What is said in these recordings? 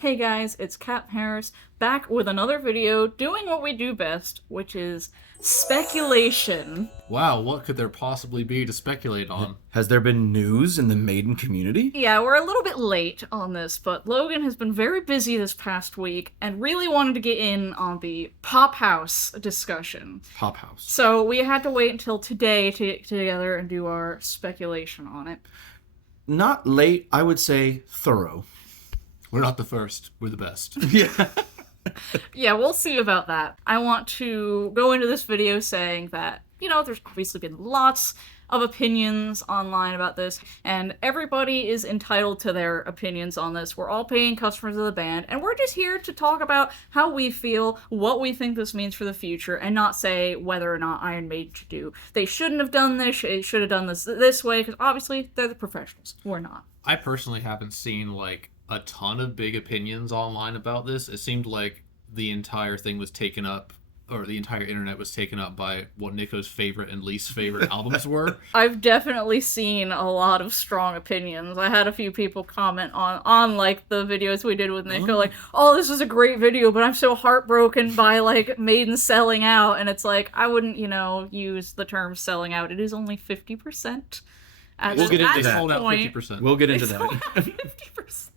Hey guys, it's Cap Harris, back with another video doing what we do best, which is speculation. Wow, what could there possibly be to speculate on? Has there been news in the Maiden community? Yeah, we're a little bit late on this, but Logan has been very busy this past week and really wanted to get in on the Pophouse discussion. Pophouse. So we had to wait until today to get together and do our speculation on it. Not late, I would say thorough. We're not the first, we're the best. Yeah. Yeah, we'll see about that. I want to go into this video saying that, there's obviously been lots of opinions online about this, and everybody is entitled to their opinions on this. We're all paying customers of the band, and we're just here to talk about how we feel, what we think this means for the future, and not say whether or not Iron Maiden should do. They shouldn't have done this, they should have done this way, because obviously they're the professionals. We're not. I personally haven't seen, a ton of big opinions online about this. It seemed like the entire thing was taken up, or the entire internet was taken up by what Nico's favorite and least favorite albums were. I've definitely seen a lot of strong opinions. I had a few people comment on the videos we did with Nico, oh, this is a great video, but I'm so heartbroken by, Maiden selling out. And it's like, I wouldn't, use the term selling out. It is only 50%. We'll get into that. Sold out 50%. We'll get into that. 50%.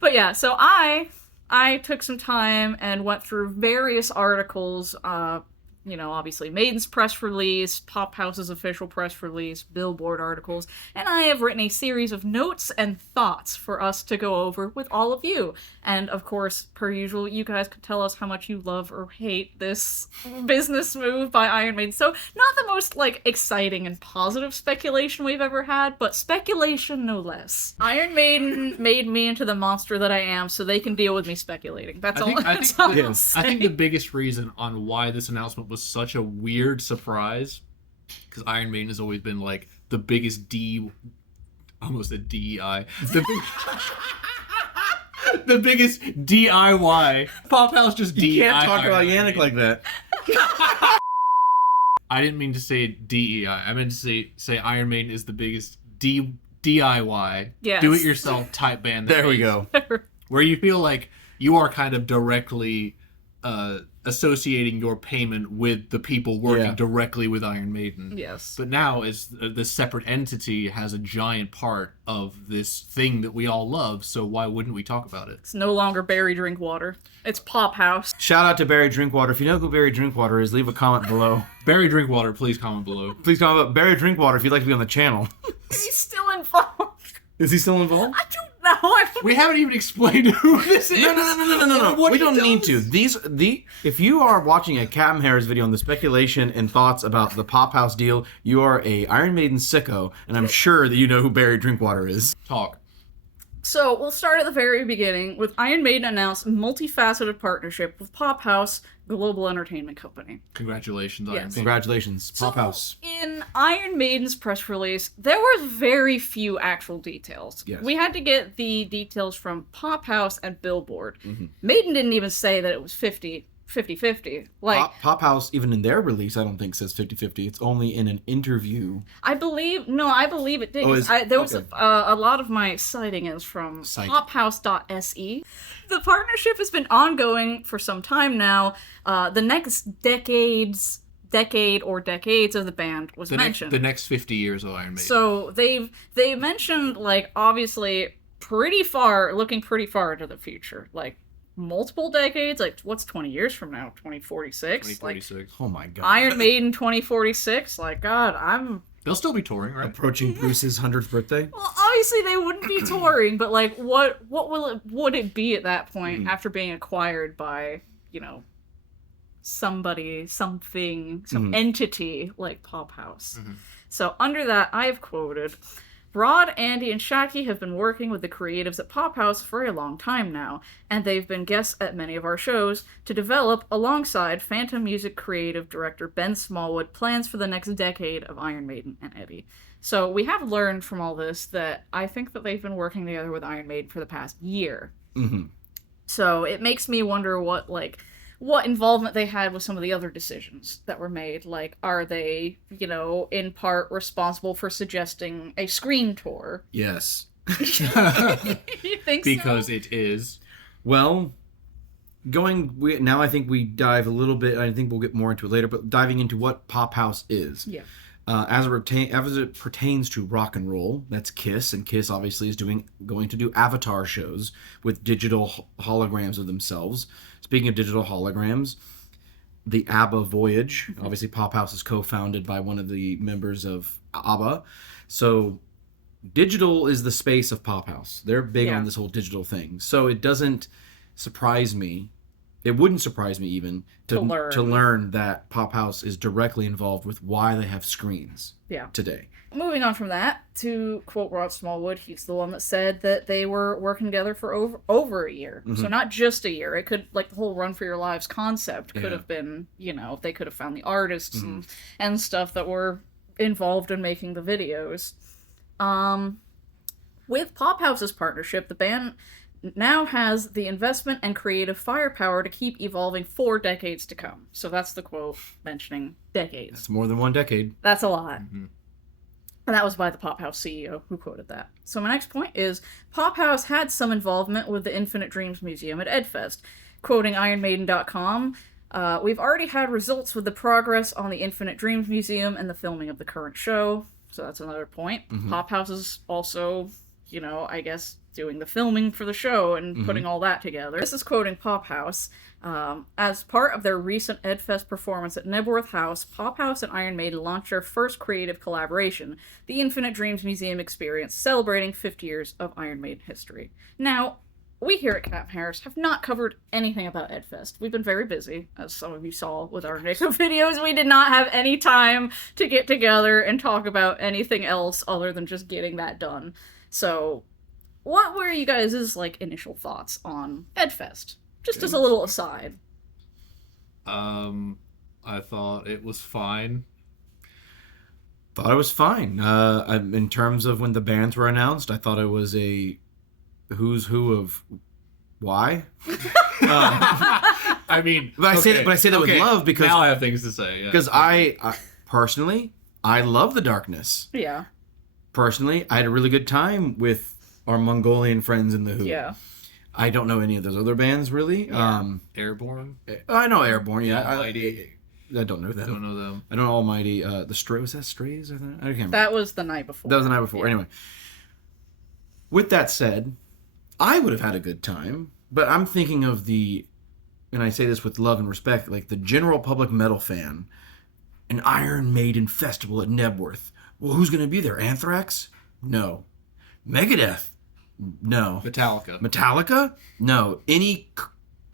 But yeah, so I took some time and went through various articles, obviously Maiden's press release, Pophouse's official press release, Billboard articles, and I have written a series of notes and thoughts for us to go over with all of you. And of course, per usual, you guys could tell us how much you love or hate this business move by Iron Maiden. So not the most, exciting and positive speculation we've ever had, but speculation no less. Iron Maiden made me into the monster that I am, so they can deal with me speculating. That's all I'll say. I think the biggest reason on why this announcement was such a weird surprise, because Iron Maiden has always been the biggest almost a DEI, the biggest DIY. Pophouse just DIY. You can't talk about Yannick like that. I didn't mean to say DEI. I meant to say Iron Maiden is the biggest DIY, yes. do-it-yourself type band. There we go. Where you feel like you are kind of directly associating your payment with the people working directly with Iron Maiden. Yes. But now, as the separate entity has a giant part of this thing that we all love, so why wouldn't we talk about it? It's no longer Barry Drinkwater. It's Pophouse. Shout out to Barry Drinkwater. If you know who Barry Drinkwater is, leave a comment below. Barry Drinkwater, please comment below. Please comment about Barry Drinkwater if you'd like to be on the channel. Is he still involved? Is he still involved? I don't know. We haven't even explained who this is. No. We don't need to. If you are watching a Captain Harris video on the speculation and thoughts about the Pophouse deal, you are a Iron Maiden sicko, and I'm sure that you know who Barry Drinkwater is. Talk. So we'll start at the very beginning with Iron Maiden announced multifaceted partnership with Pophouse, global entertainment company. Congratulations, Iron Maiden. Congratulations, Pophouse. So, in Iron Maiden's press release, there was very few actual details. Yes. We had to get the details from Pophouse and Billboard. Mm-hmm. Maiden didn't even say that it was 50-50. Pophouse, even in their release, I don't think says 50-50. It's only in an interview. I believe it did. There was a lot of my citing is from pophouse.se. The partnership has been ongoing for some time now. The next decade or decades of the band was mentioned. The next 50 years of Iron Maiden. So they mentioned obviously looking pretty far into the future, multiple decades, what's 20 years from now? 2046? 2046. Oh my god. Iron Maiden 2046? God, They'll still be touring, right? Approaching Bruce's 100th birthday? Well, obviously they wouldn't be touring, but what would it be at that point after being acquired by, somebody, something, some entity like Pophouse? Mm-hmm. So under that, I've quoted, Rod, Andy, and Shaki have been working with the creatives at Pophouse for a long time now, and they've been guests at many of our shows to develop, alongside Phantom Music creative director Ben Smallwood, plans for the next decade of Iron Maiden and Eddie. So we have learned from all this that I think that they've been working together with Iron Maiden for the past year. Mm-hmm. So it makes me wonder what involvement they had with some of the other decisions that were made. Are they, in part responsible for suggesting a screen tour? Yes. You think Because so? it is. Well, now I think we dive a little bit. I think we'll get more into it later, but diving into what Pophouse is. Yeah. As it pertains to rock and roll, that's Kiss, and Kiss obviously is going to do avatar shows with digital holograms of themselves. Speaking of digital holograms, the ABBA Voyage, obviously Pophouse is co-founded by one of the members of ABBA, so digital is the space of Pophouse. They're big on this whole digital thing, so it doesn't surprise me. It wouldn't surprise me even to learn that Pophouse is directly involved with why they have screens today. Moving on from that, to quote Rod Smallwood, he's the one that said that they were working together for over a year. Mm-hmm. So not just a year. It could, like, the whole Run for Your Lives concept could have been, they could have found the artists and stuff that were involved in making the videos. With Pophouse's partnership, the band now has the investment and creative firepower to keep evolving for decades to come. So that's the quote mentioning decades. That's more than one decade. That's a lot. Mm-hmm. And that was by the Pophouse CEO who quoted that. So my next point is, Pophouse had some involvement with the Infinite Dreams Museum at EdFest. Quoting IronMaiden.com, we've already had results with the progress on the Infinite Dreams Museum and the filming of the current show. So that's another point. Mm-hmm. Pophouse is also, I guess, doing the filming for the show and putting all that together. This is quoting Pophouse. As part of their recent EdFest performance at Nebworth House, Pophouse and Iron Maiden launched their first creative collaboration, the Infinite Dreams Museum Experience, celebrating 50 years of Iron Maiden history. Now, we here at Captain Harris have not covered anything about EdFest. We've been very busy, as some of you saw with our Nico videos. We did not have any time to get together and talk about anything else other than just getting that done. So, what were you guys' initial thoughts on EdFest? Just as a little aside. I thought it was fine. Thought it was fine. In terms of when the bands were announced, I thought it was a who's who of why. I mean, but I say that with love because now I have things to say. Because I personally, I love the darkness. Yeah. Personally, I had a really good time with our Mongolian friends in the Who. Yeah. I don't know any of those other bands really. Yeah. Airborne. I know Airborne. Yeah. Almighty. I don't know them. Don't know them. I don't know Almighty. The Stray, was that Strays? I can't remember. That was the night before. That was the night before. Yeah. Anyway. With that said, I would have had a good time, but I'm thinking of and I say this with love and respect, like the general public metal fan, an Iron Maiden festival at Nebworth. Well, who's going to be there? Anthrax? No. Megadeth? No. Metallica? No. Any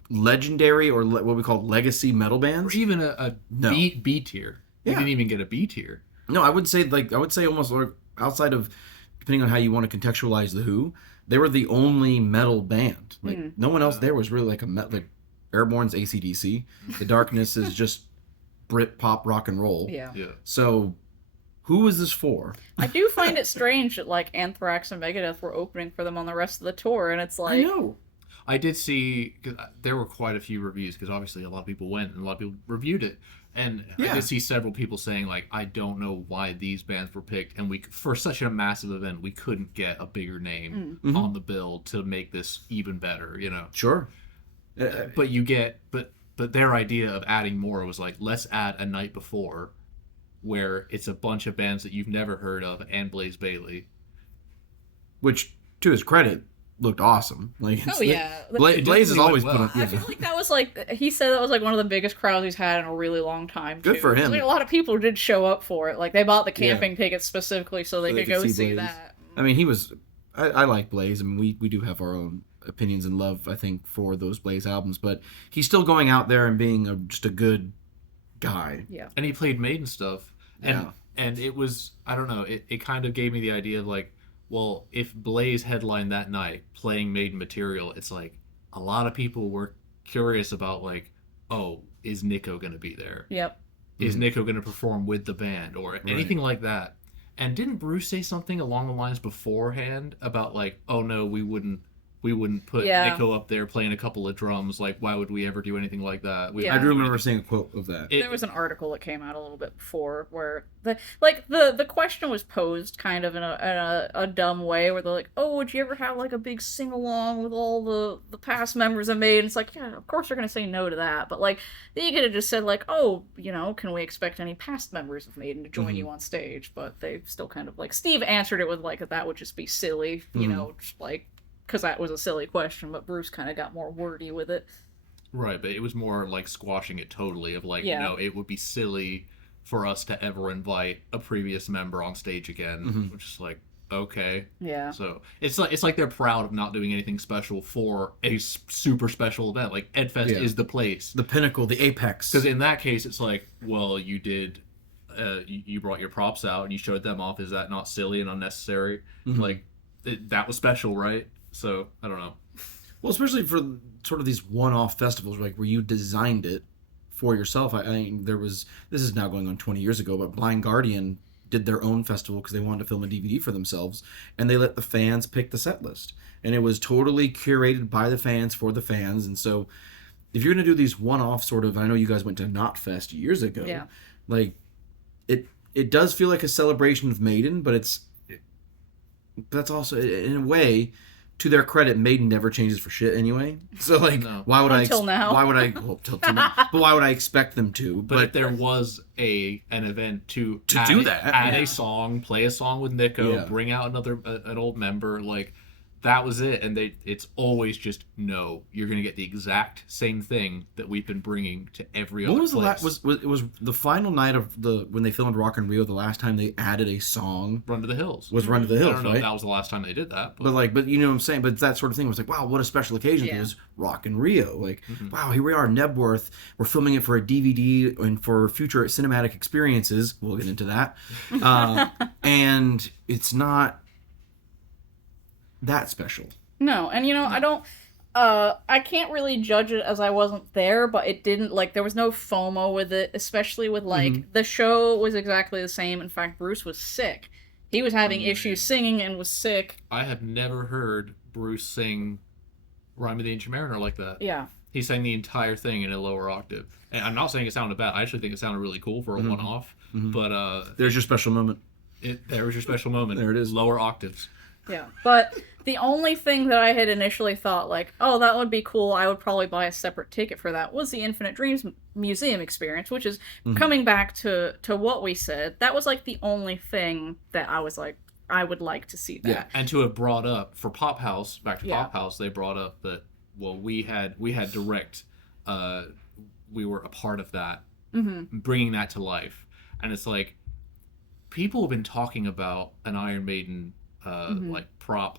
legendary or what we call legacy metal bands? Or even a B tier. You didn't even get a B tier. No, I would say almost like outside of, depending on how you want to contextualize the Who, they were the only metal band. Like no one else there was really like Airborne's AC/DC. The Darkness is just Brit pop rock and roll. Yeah. So who is this for? I do find it strange that Anthrax and Megadeth were opening for them on the rest of the tour, and it's like... I know. I did see, cause there were quite a few reviews, because obviously a lot of people went and a lot of people reviewed it. And I did see several people saying, I don't know why these bands were picked, and for such a massive event, we couldn't get a bigger name on the bill to make this even better, Sure. But their idea of adding more was let's add a night before, where it's a bunch of bands that you've never heard of, and Blaze Bayley. Which, to his credit, looked awesome. Blaze has always put on... I feel like that was he said that was one of the biggest crowds he's had in a really long time, too. Good for him. A lot of people did show up for it. They bought the camping tickets specifically so they could go see that. I mean, he was... I like Blaze. I mean, we do have our own opinions and love, I think, for those Blaze albums, but he's still going out there and being just a good guy. Yeah. And he played Maiden stuff. And it was, I don't know, it kind of gave me the idea of well, if Blaze headlined that night playing Maiden material, it's a lot of people were curious about is Nico going to be there? Yep. Is Nico going to perform with the band or anything like that? And didn't Bruce say something along the lines beforehand about oh no, we wouldn't we wouldn't put Yeah. Nico up there playing a couple of drums. Like, why would we ever do anything like that? Yeah. I do remember seeing a quote of that. There was an article that came out a little bit before where the question was posed kind of in a dumb way where they're like, oh, would you ever have like a big sing along with all the past members of Maiden? It's like, yeah, of course they're gonna say no to that, but like they could have just said like, oh, you know, can we expect any past members of Maiden to join you on stage? But they still kind of like Steve answered it with like that would just be silly, you know, just like because that was a silly question, but Bruce kind of got more wordy with it. Right, but it was more like squashing it totally of like, Yeah. no, it would be silly for us to ever invite a previous member on stage again, which is like, okay. Yeah. So it's like they're proud of not doing anything special for a super special event. Like Edfest is the place, The pinnacle, the apex. because in that case it's like, well, you did, you brought your props out and you showed them off. Is that not silly and unnecessary? Like that was special, right? So I don't know. Well, especially for sort of these one-off festivals, like where you designed it for yourself. I mean, this is now going on 20 years ago, but Blind Guardian did their own festival because they wanted to film a DVD for themselves, and they let the fans pick the set list, and it was totally curated by the fans for the fans. And so, if you're going to do these one-off sort of, I know you guys went to Knotfest years ago, Yeah. like it does feel like a celebration of Maiden, but that's also in a way. To their credit, Maiden never changes for shit anyway. So like, No. why would Until now. Why would I? Well, till now. But why would I expect them to? But if there was an event to do that, add yeah. a song, play a song with Nico, Yeah. bring out an old member, like that was it. And it's always just no, you're gonna get the exact same thing that we've been bringing to every When other was the place. it was the final night of when they filmed Rock in Rio, the last time they added a song Run to the Hills? was Run to the I Hills, don't know right? if that was the last time they did that, But you know what I'm saying? But that sort of thing was like, wow, what a special occasion. Yeah. It was Rock in Rio. Like, wow, here we are, Nebworth. We're filming it for a DVD and for future cinematic experiences. We'll get into that. And it's not that special. No, and you know, I can't really judge it as I wasn't there, but it didn't, like, there was no FOMO with it, especially with, like, the show was exactly the same. In fact, Bruce was sick. He was having issues singing and was sick. I have never heard Bruce sing Rhyme of the Ancient Mariner like that. Yeah. He sang the entire thing in a lower octave. And I'm not saying it sounded bad. I actually think it sounded really cool for a one-off. But There's your special moment. there was your special moment. There it is. Lower octaves. Yeah. But the only thing that I had initially thought, like, oh, that would be cool, I would probably buy a separate ticket for that, was the Infinite Dreams Museum experience, which is coming back to what we said. That was, like, the only thing that I was like, I would like to see that. Yeah. And to have brought up for Pophouse, back to Yeah. Pophouse, they brought up that we had direct, we were a part of that, bringing that to life, and it's like people have been talking about an Iron Maiden like prop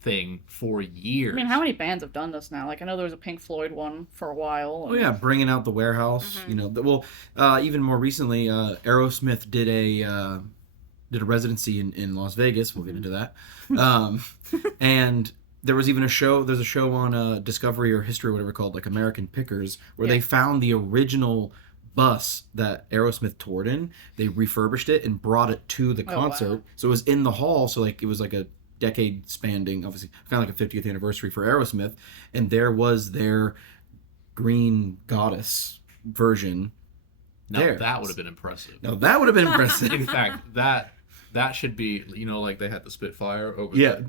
thing for years. I mean, how many bands have done this now? Like, I know there was a Pink Floyd one for a while. Oh yeah, bringing out the warehouse. You know, even more recently, Aerosmith did a residency in Las Vegas. We'll get into that. And there was even a show. There's a show on Discovery or History, or whatever called, like American Pickers, where they found the original bus that Aerosmith toured in. They refurbished it and brought it to the concert. wow. So it was in the hall. So like it was like a decade spanning, obviously kind of like a 50th anniversary for Aerosmith, and there was their Green Goddess version. now there. that would have been impressive. Now that would have been impressive. In fact, that should be, you know, like they had the Spitfire over Yeah.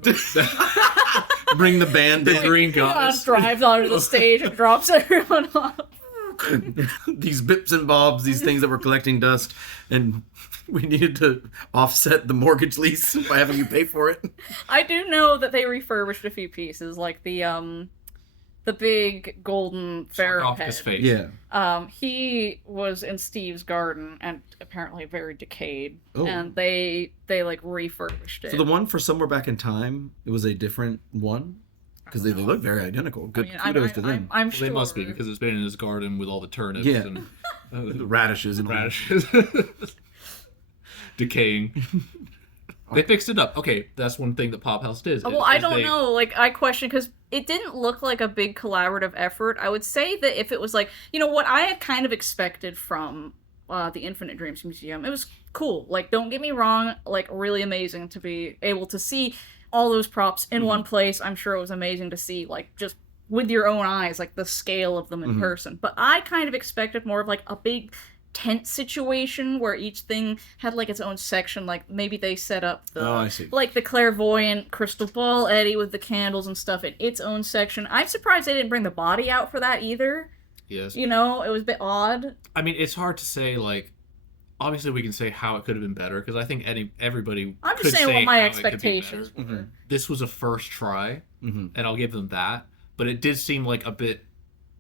Bring the band the in. Green Just Goddess. drives onto the stage and drops everyone off. These bips and bobs, these things that were collecting dust, and we needed to offset the mortgage lease by having you pay for it. I do know that they refurbished a few pieces, like the big golden pharaoh Off his head. face. Yeah. He was in Steve's garden and apparently very decayed, Oh. and they like refurbished it. So the one for Somewhere Back in Time, it was a different one? Because they look very identical. Good kudos to them. I'm Well, sure they must be, because it's been in his garden with all the turnips Yeah. and The radishes and all. radishes decaying. They fixed it up. Okay, that's one thing that Pophouse did. Well, I don't know. Like, I question, because it didn't look like a big collaborative effort. I would say that if it was like, you know, what I had kind of expected from the Infinite Dreams Museum, it was cool. Like, don't get me wrong, like, really amazing to be able to see all those props in Mm-hmm. one place. I'm sure it was amazing to see, like, just with your own eyes, like, the scale of them in Mm-hmm. person. But I kind of expected more of, like, a big tent situation where each thing had, like, its own section. Like, maybe they set up the, Oh, I see. like, the clairvoyant crystal ball Eddie with the candles and stuff in its own section. I'm surprised they didn't bring the body out for that either. Yes. You know, it was a bit odd. I mean, it's hard to say, like, obviously we can say how it could have been better, because I think everybody I'm could just saying say what my how it could be expectations better. were. This was a first try, Mm-hmm. and I'll give them that, but it did seem like a bit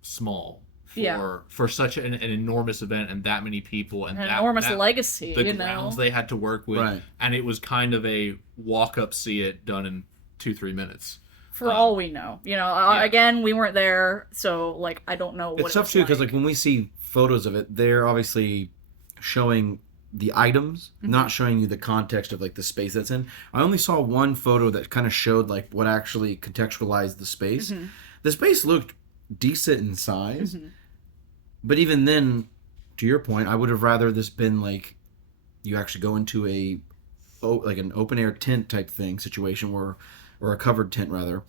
small Yeah. for such an enormous event and that many people and An that, enormous that, legacy, the you know. grounds they had to work with, Right. and it was kind of a walk up, see it done in 2-3 minutes. For all we know, you know. yeah. Again, we weren't there, so like I don't know. What It's tough too because like when we see photos of it, they're obviously showing the items, not showing you the context of like the space that's in. I only saw one photo that kind of showed like what actually contextualized the space. The space looked decent in size, but even then, to your point, I would have rather this been like you actually go into like an open air tent type thing situation where, or a covered tent rather,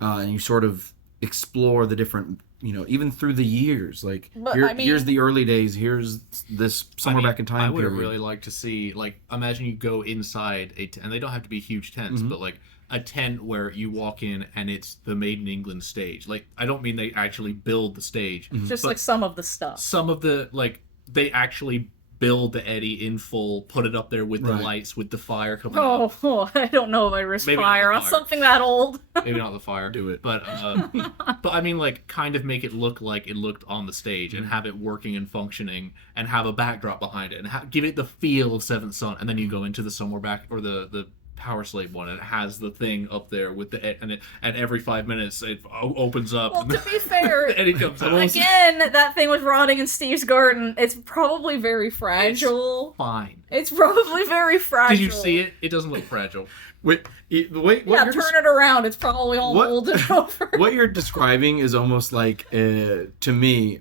and you sort of explore the different, you know, even through the years. Like But, here, I mean- here's the early days. Here's this somewhere back in time I would have period. really liked to see, like, imagine you go inside and they don't have to be huge tents, but like a tent where you walk in and it's the Made in England stage. Like, I don't mean they actually build the stage, just but like some of the stuff. some of the, like, they actually build the Eddie in full, put it up there with the Right. lights, with the fire coming up. Oh, I don't know if I risk Maybe not fire the on fire. something that old. Maybe not the fire. Do it. But I mean, like, kind of make it look like it looked on the stage and have it working and functioning and have a backdrop behind it and give it the feel of Seventh Son. And then you go into the Somewhere Back, or the Power Slave one, and it has the thing up there with and every 5 minutes it opens up. Well, to be fair, and it comes out. again, that thing was rotting in Steve's garden. It's probably very fragile. Fine. It's probably very fragile. Did you see it? It doesn't look fragile. Wait, the way Yeah, turn it around. It's probably all What- molded over. what you're describing is almost like to me.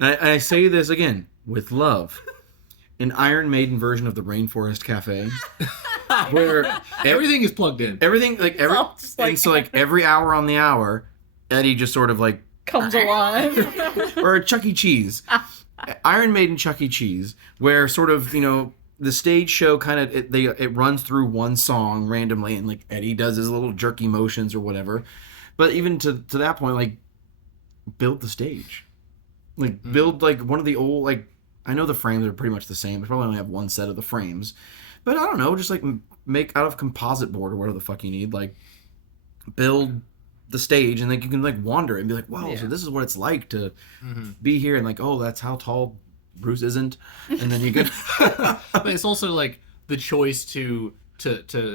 I say this again with love. An Iron Maiden version of the Rainforest Cafe, where Everything is plugged in. everything like all just like- and so like every hour on the hour, Eddie just sort of like Comes alive. or a Chuck E. Cheese, Iron Maiden Chuck E. Cheese, where sort of, you know, the stage show kind of it runs through one song randomly, and like Eddie does his little jerky motions or whatever. But even to that point, like build the stage, like build like one of the old, like, I know the frames are pretty much the same. They probably only have one set of the frames, but I don't know, just like make out of composite board or whatever the fuck you need, like build the stage, and like you can like wander and be like, wow, so this is what it's like to be here, and like, oh, that's how tall Bruce isn't, and then you can But it's also like the choice to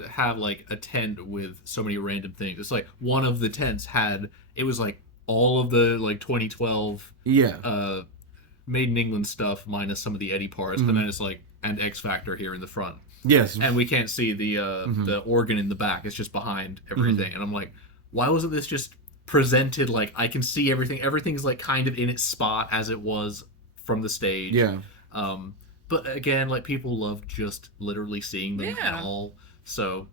have like a tent with so many random things. It's like one of the tents it was like all of the like 2012 yeah. Made in England stuff minus some of the Eddie parts, and then it's like and X Factor here in the front, Yes. and we can't see the organ in the back. It's just behind everything, and I'm like, why wasn't this just presented like I can see everything? Everything's like kind of in its spot as it was from the stage. Yeah. But again, like, people love just literally seeing them Yeah. at all, so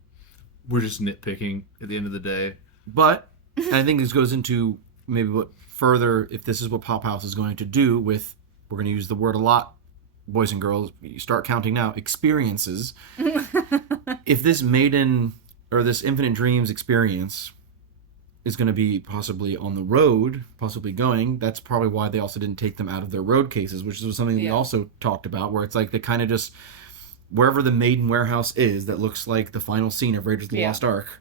we're just nitpicking at the end of the day. But I think this goes into maybe what further, if this is what Pophouse is going to do with, we're going to use the word a lot, boys and girls, you start counting now, experiences. If this Maiden or this Infinite Dreams experience is going to be possibly on the road, possibly going, that's probably why they also didn't take them out of their road cases, which was something we Yeah. also talked about, where it's like they kind of just, wherever the Maiden warehouse is that looks like the final scene of Raiders of the Yeah. Lost Ark,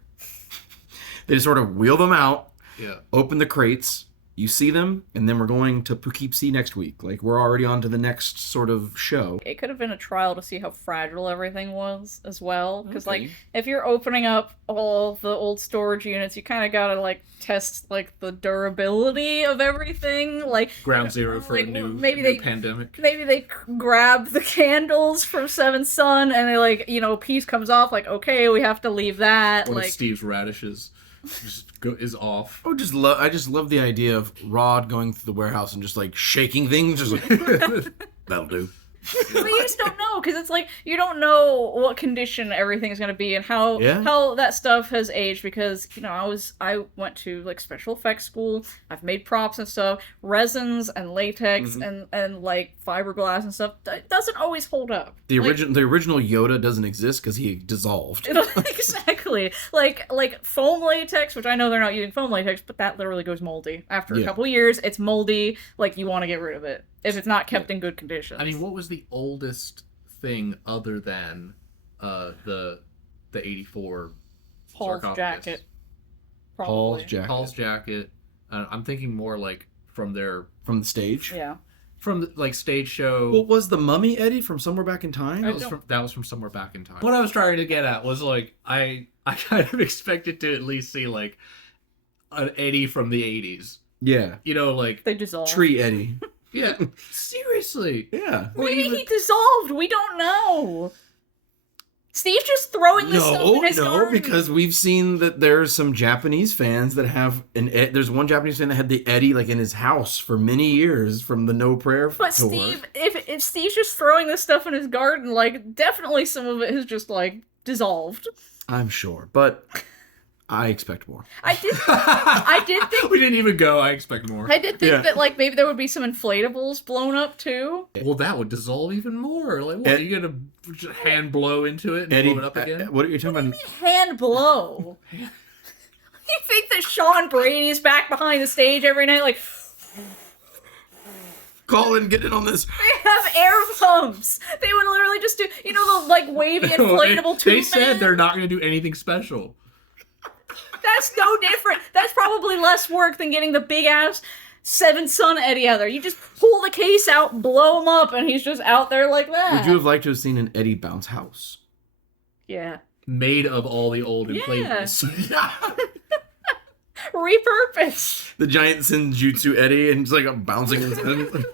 they just sort of wheel them out, Yeah. open the crates, you see them, and then we're going to Poughkeepsie next week. Like, we're already on to the next sort of show. It could have been a trial to see how fragile everything was as well. Because, Okay. like, if you're opening up all the old storage units, you kind of gotta, like, test, like, the durability of everything. Like, Ground zero for like, a new, maybe new they- pandemic. maybe they grab the candles from Seventh Son and they, like, you know, a piece comes off, like, okay, we have to leave that. One like, of Steve's radishes is off. I just love the idea of Rod going through the warehouse and just like shaking things, just like that'll do. But you just don't know, because it's like, you don't know what condition everything's gonna be and how Yeah. how that stuff has aged, because, I went to, like, special effects school, I've made props and stuff, resins and latex and like, fiberglass and stuff, that doesn't always hold up. The Like, original Yoda doesn't exist because he dissolved. exactly. Like foam latex, which I know they're not using foam latex, but that literally goes moldy. After a couple years, it's moldy, like, you want to get rid of it if it's not kept in good condition. I mean, what was the oldest thing other than the 84 Paul's sarcophagus? jacket. Paul's Probably. jacket. Paul's jacket. I'm thinking more like from their From the stage. Yeah. from the, like, stage show. What was the mummy Eddie from Somewhere Back in Time? That was from Somewhere Back in Time. What I was trying to get at was, like, I kind of expected to at least see, like, an Eddie from the 80s. Yeah. You know, like, They dissolved. Tree Eddie. yeah, seriously. Yeah. Maybe he dissolved. We don't know. Steve's just throwing this stuff in his garden. Because we've seen that there's some Japanese fans that have there's one Japanese fan that had the Eddie like in his house for many years from the No Prayer But tour. Steve, if Steve's just throwing this stuff in his garden, like, definitely some of it has just, like, dissolved. I'm sure, but I expect more. I did think We didn't even go. I expect more. I did think that, like, maybe there would be some inflatables blown up too. Well, that would dissolve even more. Like, what? You gonna just hand blow into it and Eddie, blow it up again? what are you talking about? Hand blow. You think that Sean Brady's back behind the stage every night, like, Colin, get in on this. they have air pumps. They would literally just do, the, like, wavy inflatable tube They said man? they're not gonna do anything special. That's no different. That's probably less work than getting the big ass Seven Son Eddie out there. You just pull the case out, blow him up, and he's just out there like that. Would you have liked to have seen an Eddie bounce house? Yeah. Made of all the old inflatables. Repurpose. The giant Senjutsu Eddie and just like bouncing inside.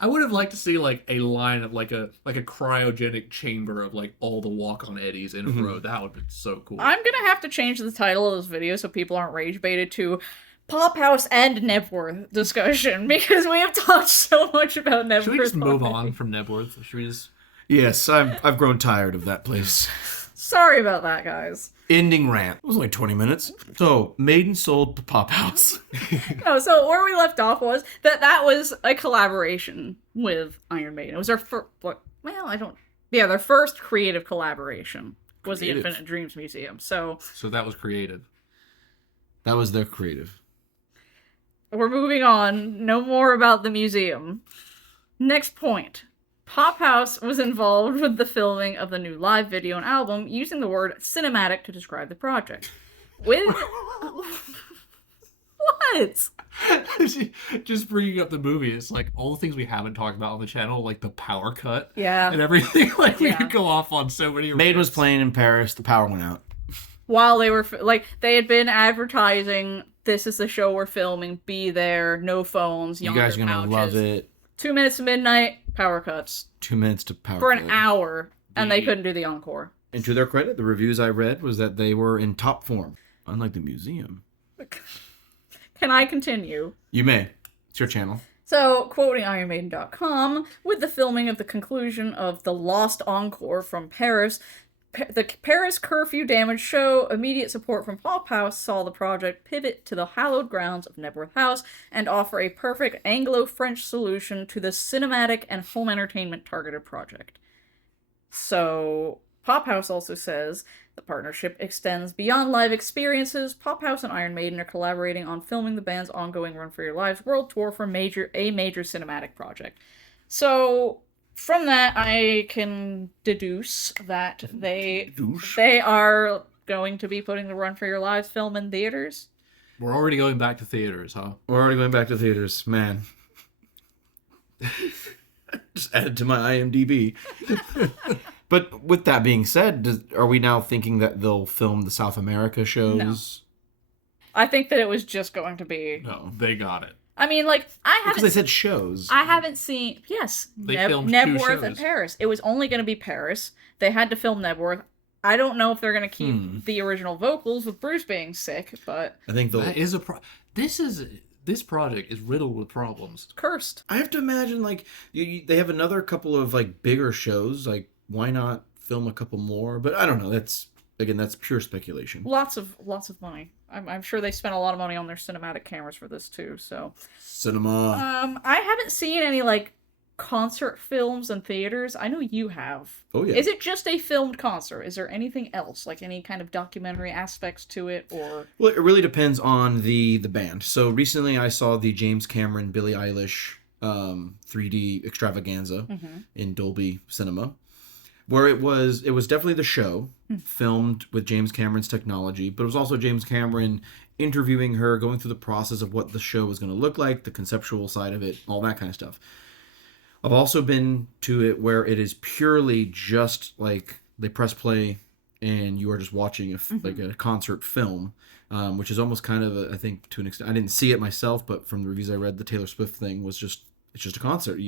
I would have liked to see, like, a line of like a cryogenic chamber of, like, all the walk-on Eddies in a row. That would be so cool. I'm gonna have to change the title of this video so people aren't rage baited to Pophouse and Nebworth discussion, because we have talked so much about Nebworth. Should we just move already. on from Nebworth? Should we just... Yes, I've grown tired of that place. Sorry about that, guys. Ending rant. It was only 20 minutes. So, Maiden sold Pophouse. No, so where we left off was that was a collaboration with Iron Maiden. It was their first, their first creative collaboration was Creative. the Infinite Dreams Museum. So that was creative. That was their creative. we're moving on. No more about the museum. Next point. Pophouse was involved with the filming of the new live video and album, using the word cinematic to describe the project. With... What? Just bringing up the movie, it's like all the things we haven't talked about on the channel, like the power cut Yeah. and everything. Like, we Yeah. could go off on so many... Maiden was rants. playing in Paris. The power went out. While they were, they had been advertising, this is the show we're filming, be there, no phones, You guys are going to love it. 2 minutes to midnight, power cuts. 2 minutes to power For an cut. hour, and they The- couldn't do the encore. And to their credit, the reviews I read was that they were in top form. Unlike the museum. Can I continue? You may. It's your channel. So, quoting IronMaiden.com, with the filming of the conclusion of the Lost Encore from Paris, the Paris curfew damaged show, immediate support from Pophouse saw the project pivot to the hallowed grounds of Nebworth House and offer a perfect Anglo-French solution to the cinematic and home entertainment targeted project. So, Pophouse also says the partnership extends beyond live experiences. Pophouse and Iron Maiden are collaborating on filming the band's ongoing Run for Your Lives world tour for a major cinematic project. So, from that, I can deduce that they are going to be putting the Run for Your Lives film in theaters. We're already going back to theaters, huh? We're already going back to theaters. Man. Just added to my IMDb. But with that being said, are we now thinking that they'll film the South America shows? I think that it was just going to be... No, they got it. I mean, like, Because they said shows. I haven't seen... Yes, They filmed 2 Nebworth and shows. Paris. It was only going to be Paris. They had to film Nebworth. I don't know if they're going to keep the original vocals with Bruce being sick, but... I think they'll... That is a this is this project is riddled with problems. Cursed. I have to imagine, like, they have another couple of, like, bigger shows. Like, why not film a couple more? But I don't know. That's pure speculation. Lots of money. I'm sure they spent a lot of money on their cinematic cameras for this too. So Cinema. I haven't seen any like concert films in theaters. I know you have. Oh yeah. Is it just a filmed concert? Is there anything else, like any kind of documentary aspects to it, or? Well, it really depends on the band. So recently, I saw the James Cameron Billie Eilish 3D extravaganza in Dolby Cinema, where it was definitely the show filmed with James Cameron's technology, but it was also James Cameron interviewing her, going through the process of what the show was going to look like, the conceptual side of it, all that kind of stuff. I've also been to it where it is purely just like they press play and you are just watching like a concert film, which is almost kind of I think to an extent. I didn't see it myself, but from the reviews I read, the Taylor Swift thing was it's just a concert.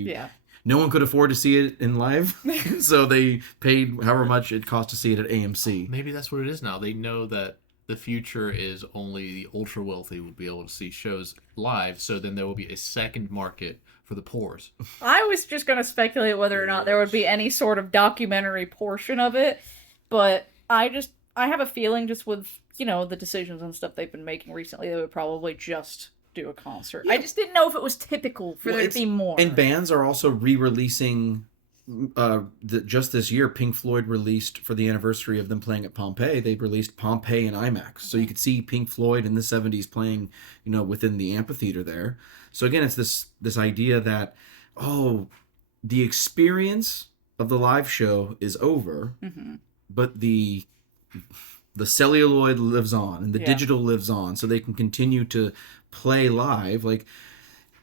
No one could afford to see it in live, so they paid however much it cost to see it at AMC. Maybe that's what it is now. They know that the future is only the ultra wealthy will be able to see shows live, so then there will be a second market for the poors. I was just going to speculate whether or not there would be any sort of documentary portion of it, but I have a feeling just with, the decisions and stuff they've been making recently, they would probably just do a concert. Yeah. I just didn't know if it was typical for there to be more. And bands are also re-releasing just this year. Pink Floyd released, for the anniversary of them playing at Pompeii, they released Pompeii in IMAX. So you could see Pink Floyd in the 70s playing, within the amphitheater there. So again, it's this idea that, the experience of the live show is over, but the celluloid lives on and the digital lives on, so they can continue to play live. Like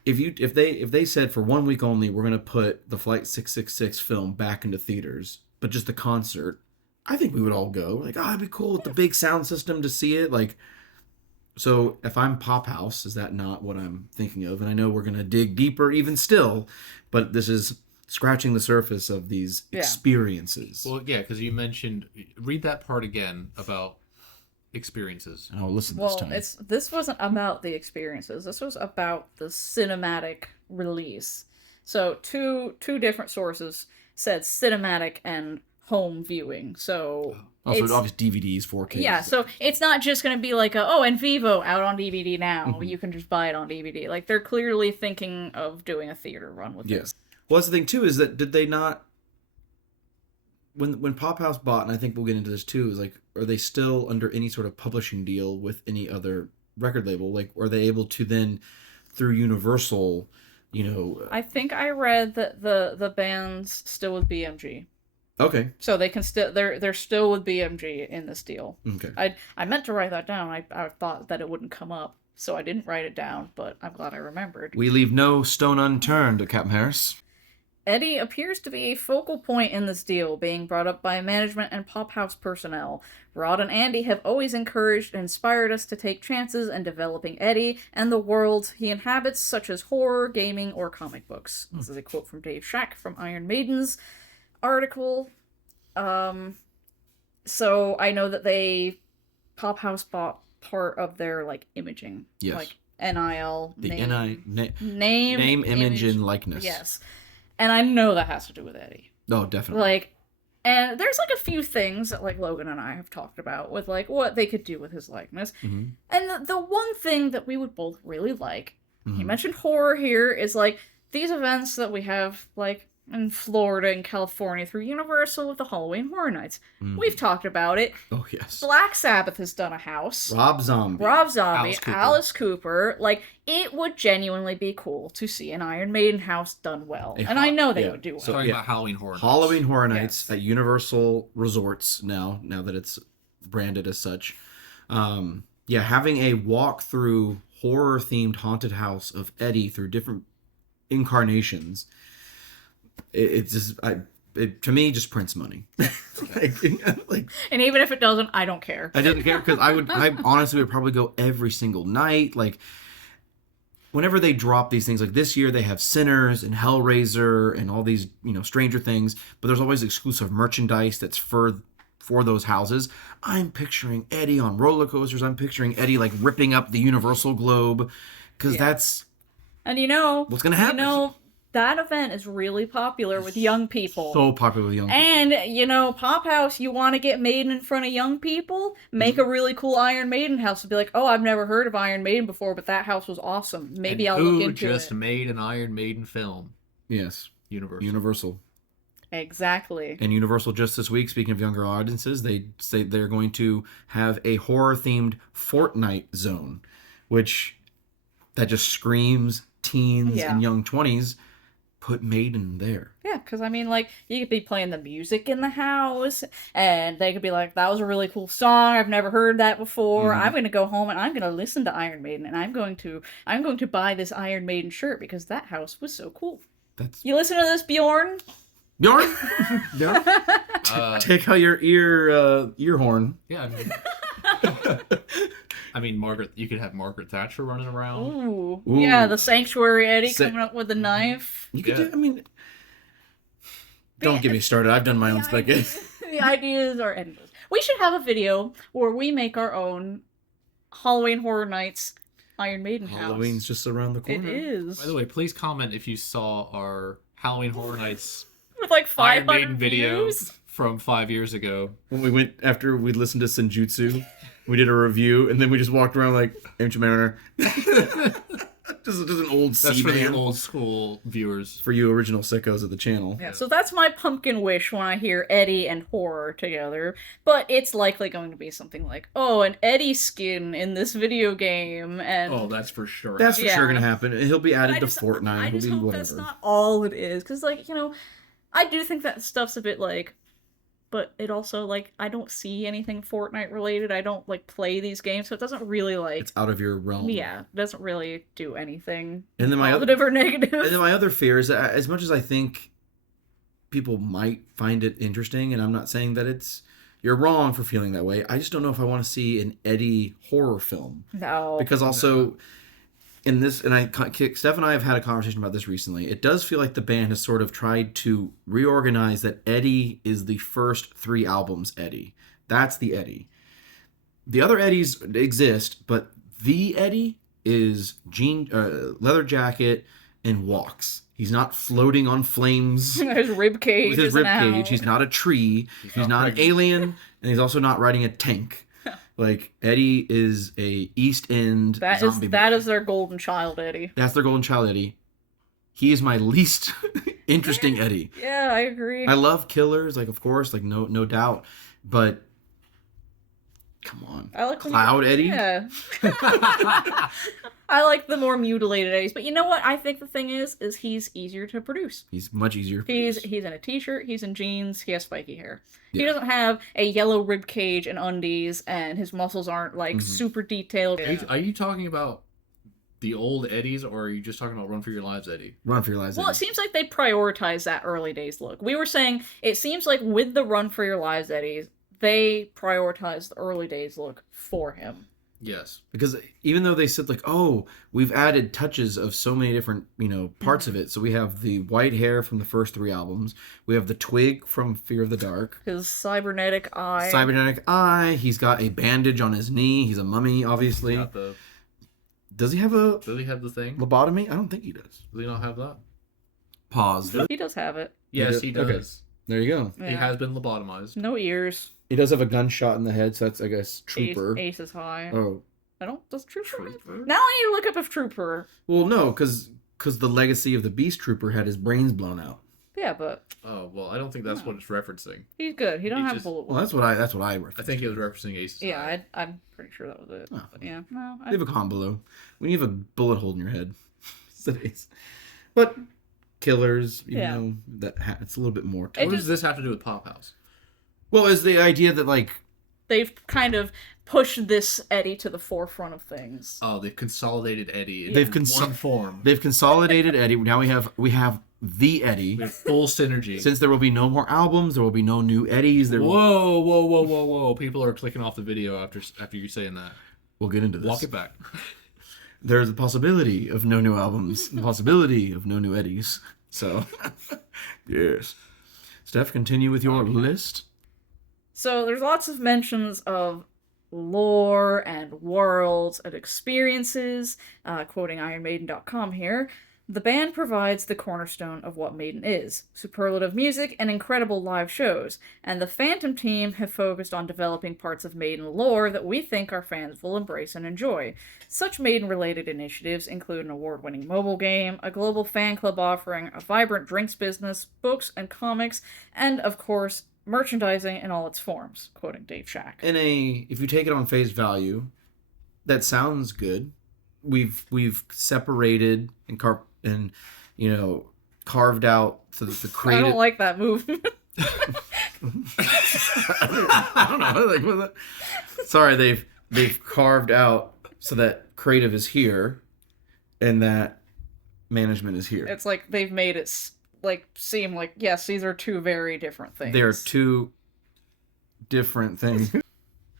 if they said for 1 week only, we're going to put the Flight 666 film back into theaters, but just the concert, I think we would all go. Like, it'd be cool with the big sound system to see it. Like, so if I'm Pophouse, is that not what I'm thinking of? And I know we're going to dig deeper even still, but this is scratching the surface of these experiences. Well, yeah, because you mentioned, read that part again about experiences. Oh, listen this time. This wasn't about the experiences. This was about the cinematic release. So two different sources said cinematic and home viewing. So it's obviously DVDs, 4K. Yeah, so it's not just going to be like in Vivo out on DVD now. You can just buy it on DVD. Like, they're clearly thinking of doing a theater run with this. Well, that's the thing too, is that did they not, when Pophouse bought, and I think we'll get into this too, is like, are they still under any sort of publishing deal with any other record label? Like, are they able to then, through Universal, I think I read that the band's still with BMG. Okay. So they can they're still with BMG in this deal. Okay. I meant to write that down. I thought that it wouldn't come up, so I didn't write it down, but I'm glad I remembered. We leave no stone unturned, Captain Harris. Eddie appears to be a focal point in this deal, being brought up by management and Pophouse personnel. Rod and Andy have always encouraged and inspired us to take chances in developing Eddie and the world he inhabits, such as horror, gaming, or comic books. This is a quote from Dave Shack from Iron Maiden's article. So I know that Pophouse bought part of their, imaging. Yes. Like, NIL. The name, image, and likeness. Yes. And I know that has to do with Eddie. Oh, definitely. And there's a few things that Logan and I have talked about with what they could do with his likeness. And the one thing that we would both really like, he mentioned horror here, is these events that we have in Florida and California through Universal with the Halloween Horror Nights. We've talked about it. Oh, yes. Black Sabbath has done a house. Rob Zombie. Alice Cooper. It would genuinely be cool to see an Iron Maiden house done well. And I know they would do well. So talking about Halloween Horror Nights. Halloween Horror Nights at Universal Resorts now that it's branded as such. Having a walk-through horror-themed haunted house of Eddie through different incarnations, it to me just prints money. And even if it doesn't, I don't care. I didn't care because I honestly would probably go every single night. Whenever they drop these things, this year they have Sinners and Hellraiser and all these, Stranger Things, but there's always exclusive merchandise that's for those houses. I'm picturing Eddie on roller coasters. I'm picturing Eddie ripping up the Universal Globe. because Yeah. that's And you know, what's gonna happen. You know, that event is really popular with young people. So popular with young people. And, you know, Pophouse, you want to get Maiden in front of young people? Make a really cool Iron Maiden house and be like, oh, I've never heard of Iron Maiden before, but that house was awesome. Maybe And I'll look who into just it. made an Iron Maiden film? Yes, Universal. Exactly. And Universal just this week, speaking of younger audiences, they say they're going to have a horror-themed Fortnite zone, which that just screams teens and young 20s. Put Maiden there. Yeah, because I mean, like, you could be playing the music in the house, and they could be like, that was a really cool song, I've never heard that before, I'm going to go home and I'm going to listen to Iron Maiden, and I'm going to buy this Iron Maiden shirt because that house was so cool. You listen to this, Bjorn? Bjorn? Bjorn? Take out your ear horn. Yeah, I mean, Margaret. You could have Margaret Thatcher running around. Ooh. Yeah, the Sanctuary Eddie coming up with a knife. You could do, I mean, don't get me started. I've done my own speculation. The ideas are endless. We should have a video where we make our own Halloween Horror Nights Iron Maiden house. Halloween's just around the corner. It is. By the way, please comment if you saw our Halloween Horror Nights with like Iron 500 Maiden video views. from 5 years ago. When we went after we listened to Senjutsu, we did a review, and then we just walked around like Ancient Mariner. just an old That's for the C-band. old school viewers. For you original sickos of the channel. Yeah, so that's my pumpkin wish when I hear Eddie and horror together. But it's likely going to be something like, oh, an Eddie skin in this video game, and Oh, that's for sure. That's for Yeah. sure gonna happen. He'll be added to just- Fortnite. I He'll just be hope whatever. that's not all it is, because, like, you know, I do think that stuff's a bit like, but it also, like, I don't see anything Fortnite related. I don't, like, play these games, so it doesn't really, like, It's out of your realm. yeah, it doesn't really do anything And then my positive or negative. And then my other fear is that as much as I think people might find it interesting, and I'm not saying that you're wrong for feeling that way, I just don't know if I want to see an Eddie horror film. No. Because also, in this, and Steph and I have had a conversation about this recently, it does feel like the band has sort of tried to reorganize that Eddie is the first 3 albums Eddie. That's the Eddie. The other Eddies exist, but the Eddie is leather jacket and walks. He's not floating on flames His rib cage. with his isn't ribcage. out. He's not a tree. He's not an alien, and he's also not riding a tank. Like, Eddie is a East End zombie. That is their golden child, Eddie. That's their golden child, Eddie. He is my least interesting Eddie. Yeah, I agree. I love Killers, like, of course, like, no doubt, but come on. I like Cloud Eddie? Yeah. I like the more mutilated Eddies, but you know what? I think the thing is he's easier to produce. He's much easier. to He's produce. in a t-shirt, he's in jeans, he has spiky hair. Yeah. He doesn't have a yellow rib cage and undies, and his muscles aren't like Mhm. super detailed. Are you talking about the old Eddies, or are you just talking about Run for Your Lives Eddie? Run for Your Lives. Well, it seems like they prioritize that early days look. We were saying it seems like with the Run for Your Lives Eddies, they prioritize the early days look for him. Yes. Because even though they said, like, oh, we've added touches of so many different, parts of it. So we have the white hair from the first 3 albums. We have the twig from Fear of the Dark. His cybernetic eye. Cybernetic eye. He's got a bandage on his knee. He's a mummy, obviously. Does he have a Does he have the thing? lobotomy? I don't think he does. Does he not have that? Pause. He does have it. Yes, he does. Okay. There you go. Yeah. He has been lobotomized. No ears. He does have a gunshot in the head, so that's, I guess, Trooper. Ace is high. Oh. Does Trooper? Trooper? Now I need to look up if Trooper. Well, no, because the legacy of the Beast Trooper had his brains blown out. Yeah, but Oh, well, I don't think that's what it's referencing. he's good. He don't He have just- bullet Well, wounds. that's what I referenced. I think he was referencing Ace's Yeah, eye. I'm pretty sure that was it. Oh. But yeah, no. You have a combo. When you have a bullet hole in your head. But Killers, you Yeah. know, it's a little bit more. It What just- does this have to do with Pophouse? Well, is the idea that, like, They've kind of pushed this Eddie to the forefront of things. Oh, they've consolidated Eddie in They've one form. they've consolidated Eddie. Now we have the Eddie. We have full synergy. Since there will be no more albums, there will be no new Eddies. Whoa. People are clicking off the video after you saying that. We'll get into this. Walk it back. There's a possibility of no new albums, the possibility of no new Eddies. So, yes. Steph, continue with your list. So there's lots of mentions of lore and worlds and experiences. Quoting IronMaiden.com here. The band provides the cornerstone of what Maiden is, superlative music and incredible live shows, and the Phantom team have focused on developing parts of Maiden lore that we think our fans will embrace and enjoy. Such Maiden-related initiatives include an award-winning mobile game, a global fan club offering, a vibrant drinks business, books and comics, and, of course, merchandising in all its forms, quoting Dave Shack. If you take it on face value, that sounds good. We've separated and carved out the creative. I don't like that move. I don't know. Sorry, they've carved out so that creative is here, and that management is here. It's like they've made it seem like, yes, these are two very different things. They are two different things.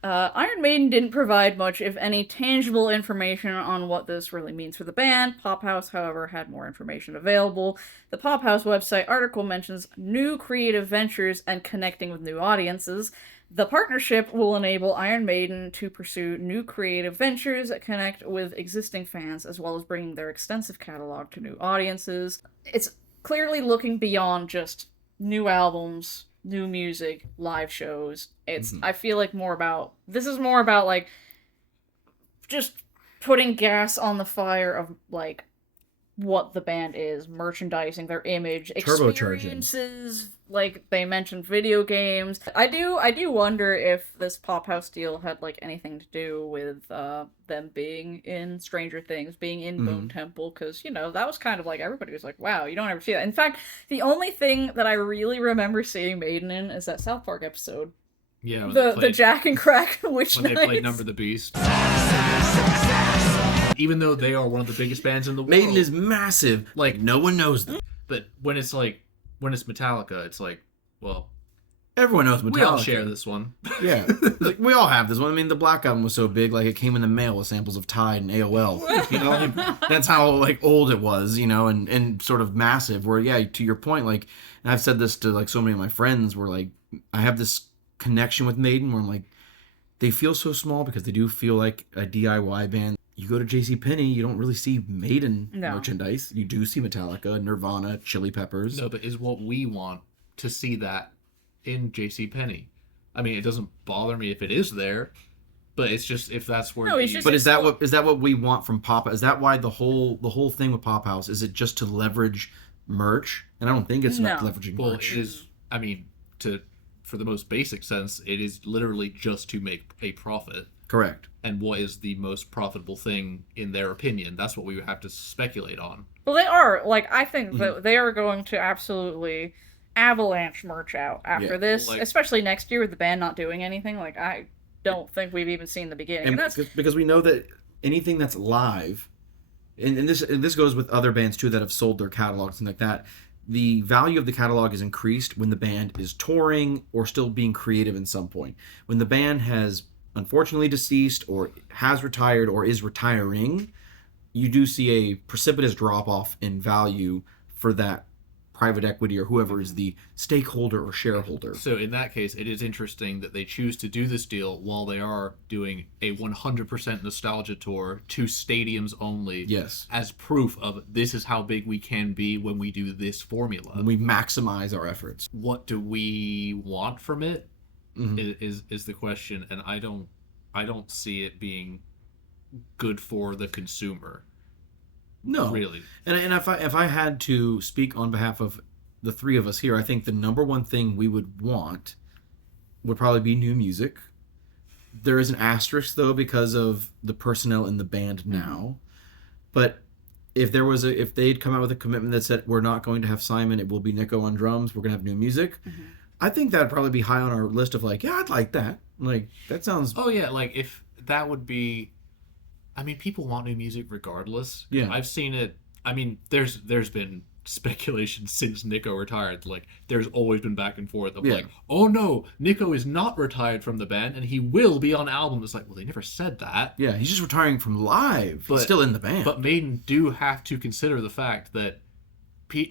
Iron Maiden didn't provide much, if any, tangible information on what this really means for the band. Pophouse, however, had more information available. The Pophouse website article mentions new creative ventures and connecting with new audiences. The partnership will enable Iron Maiden to pursue new creative ventures that connect with existing fans, as well as bringing their extensive catalog to new audiences. It's clearly looking beyond just new albums, new music, live shows. I feel like this is more about like just putting gas on the fire of like what the band is, merchandising their image, experiences, like they mentioned video games. I do wonder if this Pophouse deal had like anything to do with them being in Stranger Things, being in Bone Temple, because that was kind of like everybody was like, wow, you don't ever see that. In fact, the only thing that I really remember seeing Maiden in is that South Park episode. Yeah, the Jack and Crack Witch when Nights. they played Number the Beast. Even though they are one of the biggest bands in the world. Maiden is massive. Like, no one knows them. But when it's Metallica, it's like, well, everyone knows Metallica. We all share this one. Yeah. Like, we all have this one. I mean, the Black Album was so big, like, it came in the mail with samples of Tide and AOL. That's how, like, old it was, and sort of massive. Where, yeah, to your point, like, and I've said this to, like, so many of my friends, where, like, I have this connection with Maiden where I'm like, they feel so small because they do feel like a DIY band. You go to JCPenney, you don't really see Maiden merchandise. You do see Metallica, Nirvana, Chili Peppers. No, but is what we want to see that in JCPenney. I mean, it doesn't bother me if it is there, but it's just if that's where. No, but is that what we want from Pop? Is that why the whole thing with Pophouse is it just to leverage merch? And I don't think it's not leveraging merch. Well, it is. I mean, for the most basic sense, it is literally just to make a profit. Correct. And what is the most profitable thing in their opinion? That's what we would have to speculate on. Well, they are. Like, I think that they are going to absolutely avalanche merch out after this, especially next year with the band not doing anything. Like, I don't think we've even seen the beginning. And that's because we know that anything that's live, and this goes with other bands too that have sold their catalogs and like that, the value of the catalog is increased when the band is touring or still being creative in some point. When the band has unfortunately deceased or has retired or is retiring, you do see a precipitous drop-off in value for that private equity or whoever is the stakeholder or shareholder. So in that case, it is interesting that they choose to do this deal while they are doing a 100% nostalgia tour to stadiums only. Yes. As proof of this is how big we can be when we do this formula. When we maximize our efforts. What do we want from it? Is the question, and I don't see it being good for the consumer. No, really. And if I had to speak on behalf of the three of us here, I think the number one thing we would want would probably be new music. There is an asterisk though because of the personnel in the band now, but if they'd come out with a commitment that said we're not going to have Simon, it will be Nico on drums, we're gonna have new music. I think that'd probably be high on our list of like, yeah, I'd like that. Like, that sounds... Oh, yeah, like, if that would be... I mean, people want new music regardless. Yeah. I've seen it... I mean, there's been speculation since Nico retired. Like, there's always been back and forth of like, oh, no, Nico is not retired from the band, and he will be on album. It's like, well, they never said that. Yeah, he's just retiring from live. He's still in the band. But Maiden do have to consider the fact that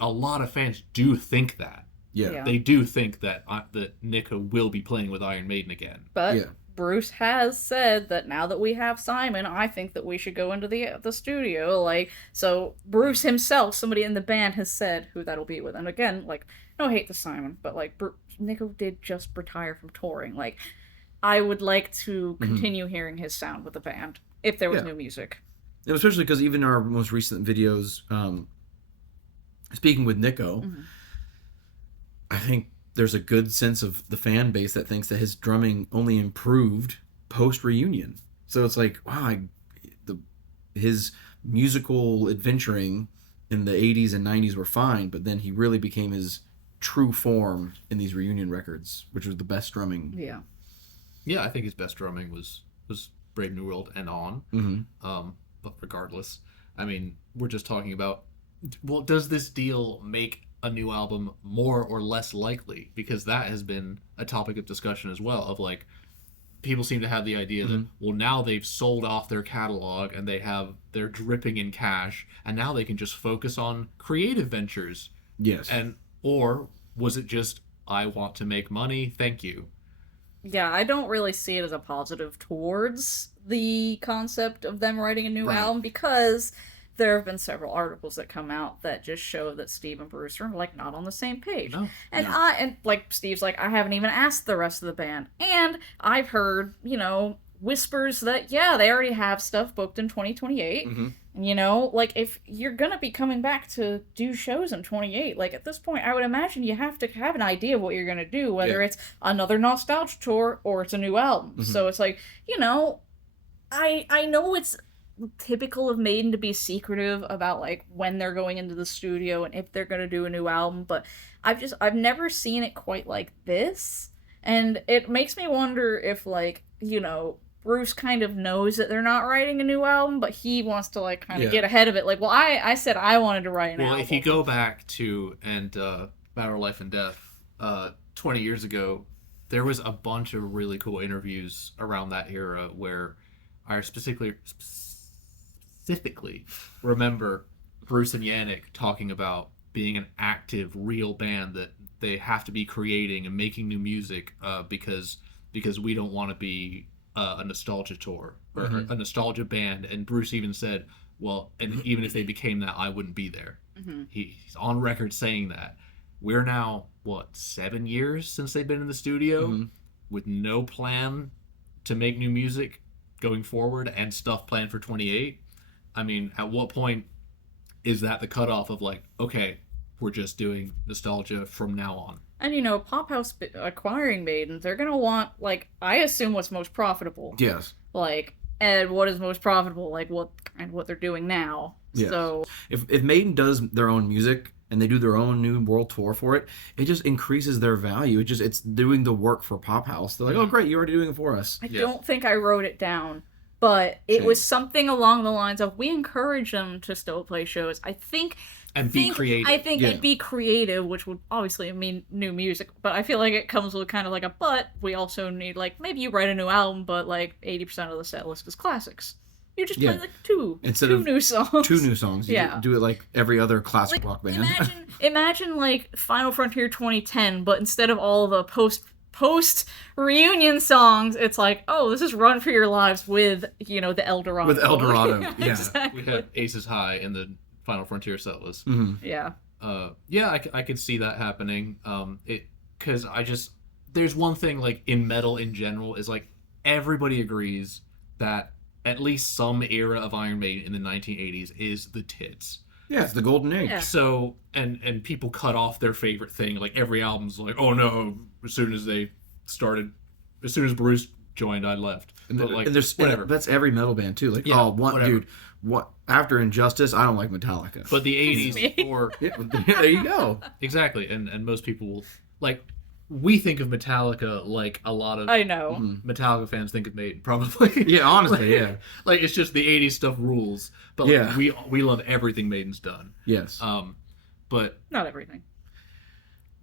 a lot of fans do think that. Yeah. They do think that that Nico will be playing with Iron Maiden again. But Bruce has said that now that we have Simon, I think that we should go into the studio. Like, so Bruce himself, somebody in the band, has said who that'll be with. And again, like, no hate to Simon, but like, Nico did just retire from touring. Like, I would like to continue hearing his sound with the band if there was new music. And especially because even our most recent videos, speaking with Nico, I think there's a good sense of the fan base that thinks that his drumming only improved post-reunion. So it's like, wow, his musical adventuring in the 80s and 90s were fine, but then he really became his true form in these reunion records, which was the best drumming. Yeah. Yeah, I think his best drumming was Brave New World and On. But regardless, I mean, we're just talking about, well, does this deal make a new album more or less likely? Because that has been a topic of discussion as well, of like, people seem to have the idea that, well, now they've sold off their catalog and they're dripping in cash, and now they can just focus on creative ventures. Yes. Or was it just, I want to make money, thank you? Yeah, I don't really see it as a positive towards the concept of them writing a new album, because there have been several articles that come out that just show that Steve and Bruce are like not on the same page. No. And like Steve's like, I haven't even asked the rest of the band. And I've heard, whispers that they already have stuff booked in 2028. Like, if you're gonna be coming back to do shows in 28, like at this point I would imagine you have to have an idea of what you're gonna do, whether it's another nostalgia tour or it's a new album. So it's like, I know it's typical of Maiden to be secretive about like when they're going into the studio and if they're going to do a new album, but I've never seen it quite like this, and it makes me wonder if like Bruce kind of knows that they're not writing a new album, but he wants to like kind of get ahead of it, like, well, I said I wanted to write an album. Well, if you go back to Battle Life and Death 20 years ago, there was a bunch of really cool interviews around that era where I specifically remember Bruce and Yannick talking about being an active, real band that they have to be creating and making new music because we don't want to be a nostalgia tour or a nostalgia band. And Bruce even said, well, and even if they became that, I wouldn't be there. He's on record saying that. We're now, 7 years since they've been in the studio with no plan to make new music going forward and stuff planned for 28. I mean, at what point is that the cutoff of like, okay, we're just doing nostalgia from now on? And Pophouse acquiring Maiden, they're gonna want, like, I assume what's most profitable. Yes. Like, and what is most profitable, like what they're doing now. Yes. So if Maiden does their own music and they do their own new world tour for it, it just increases their value. It's doing the work for Pophouse. They're like, oh great, you're already doing it for us. I don't think I wrote it down, but it was something along the lines of, we encourage them to still play shows. Be creative. I think it'd be creative, which would obviously mean new music, but I feel like it comes with kind of like a, but we also need, like, maybe you write a new album, but like 80% of the set list is classics. You just play like two new songs. 2 new songs. You do it like every other classic rock band. Imagine like Final Frontier 2010, but instead of all the post reunion songs, it's like, oh, this is Run for Your Lives with the Eldorado. With Eldorado, yeah. Exactly. We had Aces High in the Final Frontier set list. Yeah. I could see that happening. Because there's one thing, like, in metal in general, is like everybody agrees that at least some era of Iron Maiden in the 1980s is the tits. Yeah, it's the golden age. Yeah. So, and people cut off their favorite thing. Like, every album's like, oh no, as soon as Bruce joined, I left. But like, and there's whatever. That's every metal band too. Like, what after Injustice, I don't like Metallica. But the 80s, or there you go. Exactly, and most people will, like, we think of Metallica like a lot of Metallica fans think of Maiden, probably. Yeah, honestly, like it's just the 80s stuff rules. But like, we love everything Maiden's done. Yes. But not everything.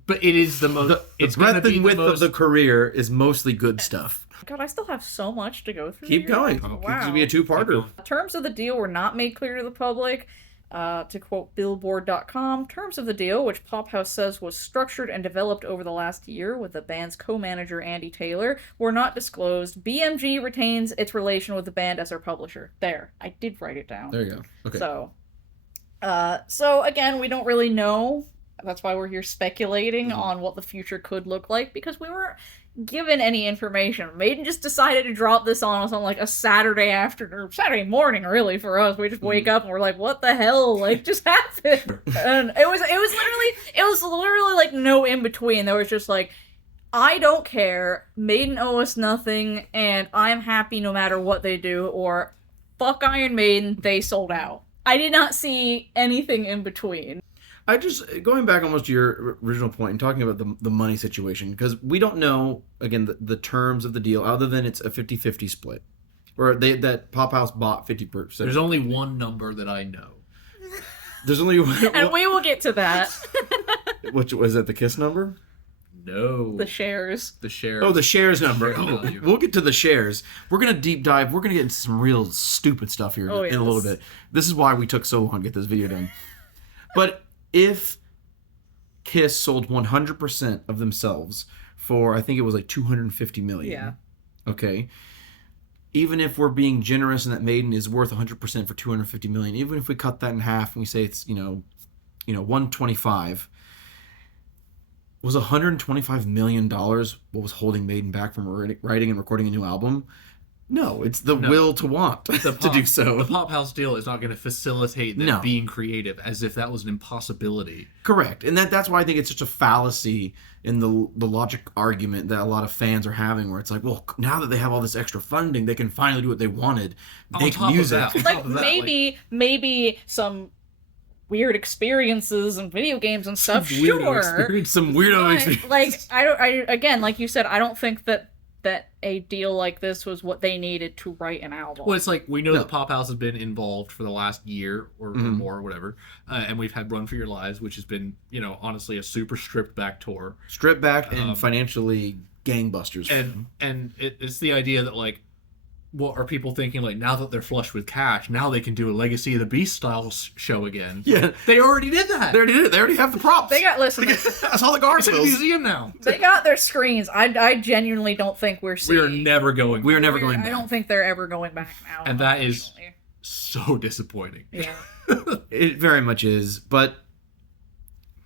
But it is the most. The breadth and width of the career is mostly good stuff. God, I still have so much to go through. Keep going. Wow. It's gonna be a 2-parter. Terms of the deal were not made clear to the public. To quote Billboard.com, terms of the deal, which Pophouse says was structured and developed over the last year with the band's co-manager Andy Taylor, were not disclosed. BMG retains its relation with the band as their publisher. There, I did write it down. There you go. Okay. So again, we don't really know. That's why we're here speculating on what the future could look like, because we weren't given any information. Maiden just decided to drop this on us on like a Saturday afternoon, or Saturday morning, really, for us. We just wake up and we're like, what the hell, like, just happened? And it was literally like no in between. There was just like, I don't care, Maiden owe us nothing, and I'm happy no matter what they do, or fuck Iron Maiden, they sold out. I did not see anything in between. I just, going back almost to your original point and talking about the money situation, because we don't know, again, the terms of the deal, other than it's a 50-50 split. Or that Pophouse bought 50%. There's only one number that I know. There's only one. And we will get to that. Which was that, the KISS number? No. The shares. The shares. Oh, the shares number. Share Oh, value. we'll get to the shares. We're going to deep dive. We're going to get into some real stupid stuff here in a little bit. This is why we took so long to get this video done. But if KISS sold 100% of themselves for, I think it was like $250 million. Yeah. Okay. Even if we're being generous and that Maiden is worth 100% for $250 million, even if we cut that in half and we say it's, 125, was $125 million what was holding Maiden back from writing and recording a new album? No, it's the will to want to do so. The Pophouse deal is not going to facilitate them being creative, as if that was an impossibility. Correct. And that's why I think it's such a fallacy in the logic argument that a lot of fans are having, where it's like, well, now that they have all this extra funding, they can finally do what they wanted. Make music. Like, maybe some weird experiences and video games and stuff, sure. Some weirdo experience. Like, again, like you said, I don't think that a deal like this was what they needed to write an album. Well, it's like, we know that Pophouse has been involved for the last year or more or whatever, and we've had Run for Your Lives, which has been, honestly a super stripped back tour. Stripped back and financially gangbusters. And it's the idea that, like, what are people thinking, like, now that they're flush with cash, now they can do a Legacy of the Beast style show again. Yeah. They already did that. They already did it. They already have the props. That's all the guards in the museum now. They got their screens. I genuinely don't think we're seeing. We are never going back. I don't think they're ever going back now. And that is so disappointing. Yeah. It very much is. But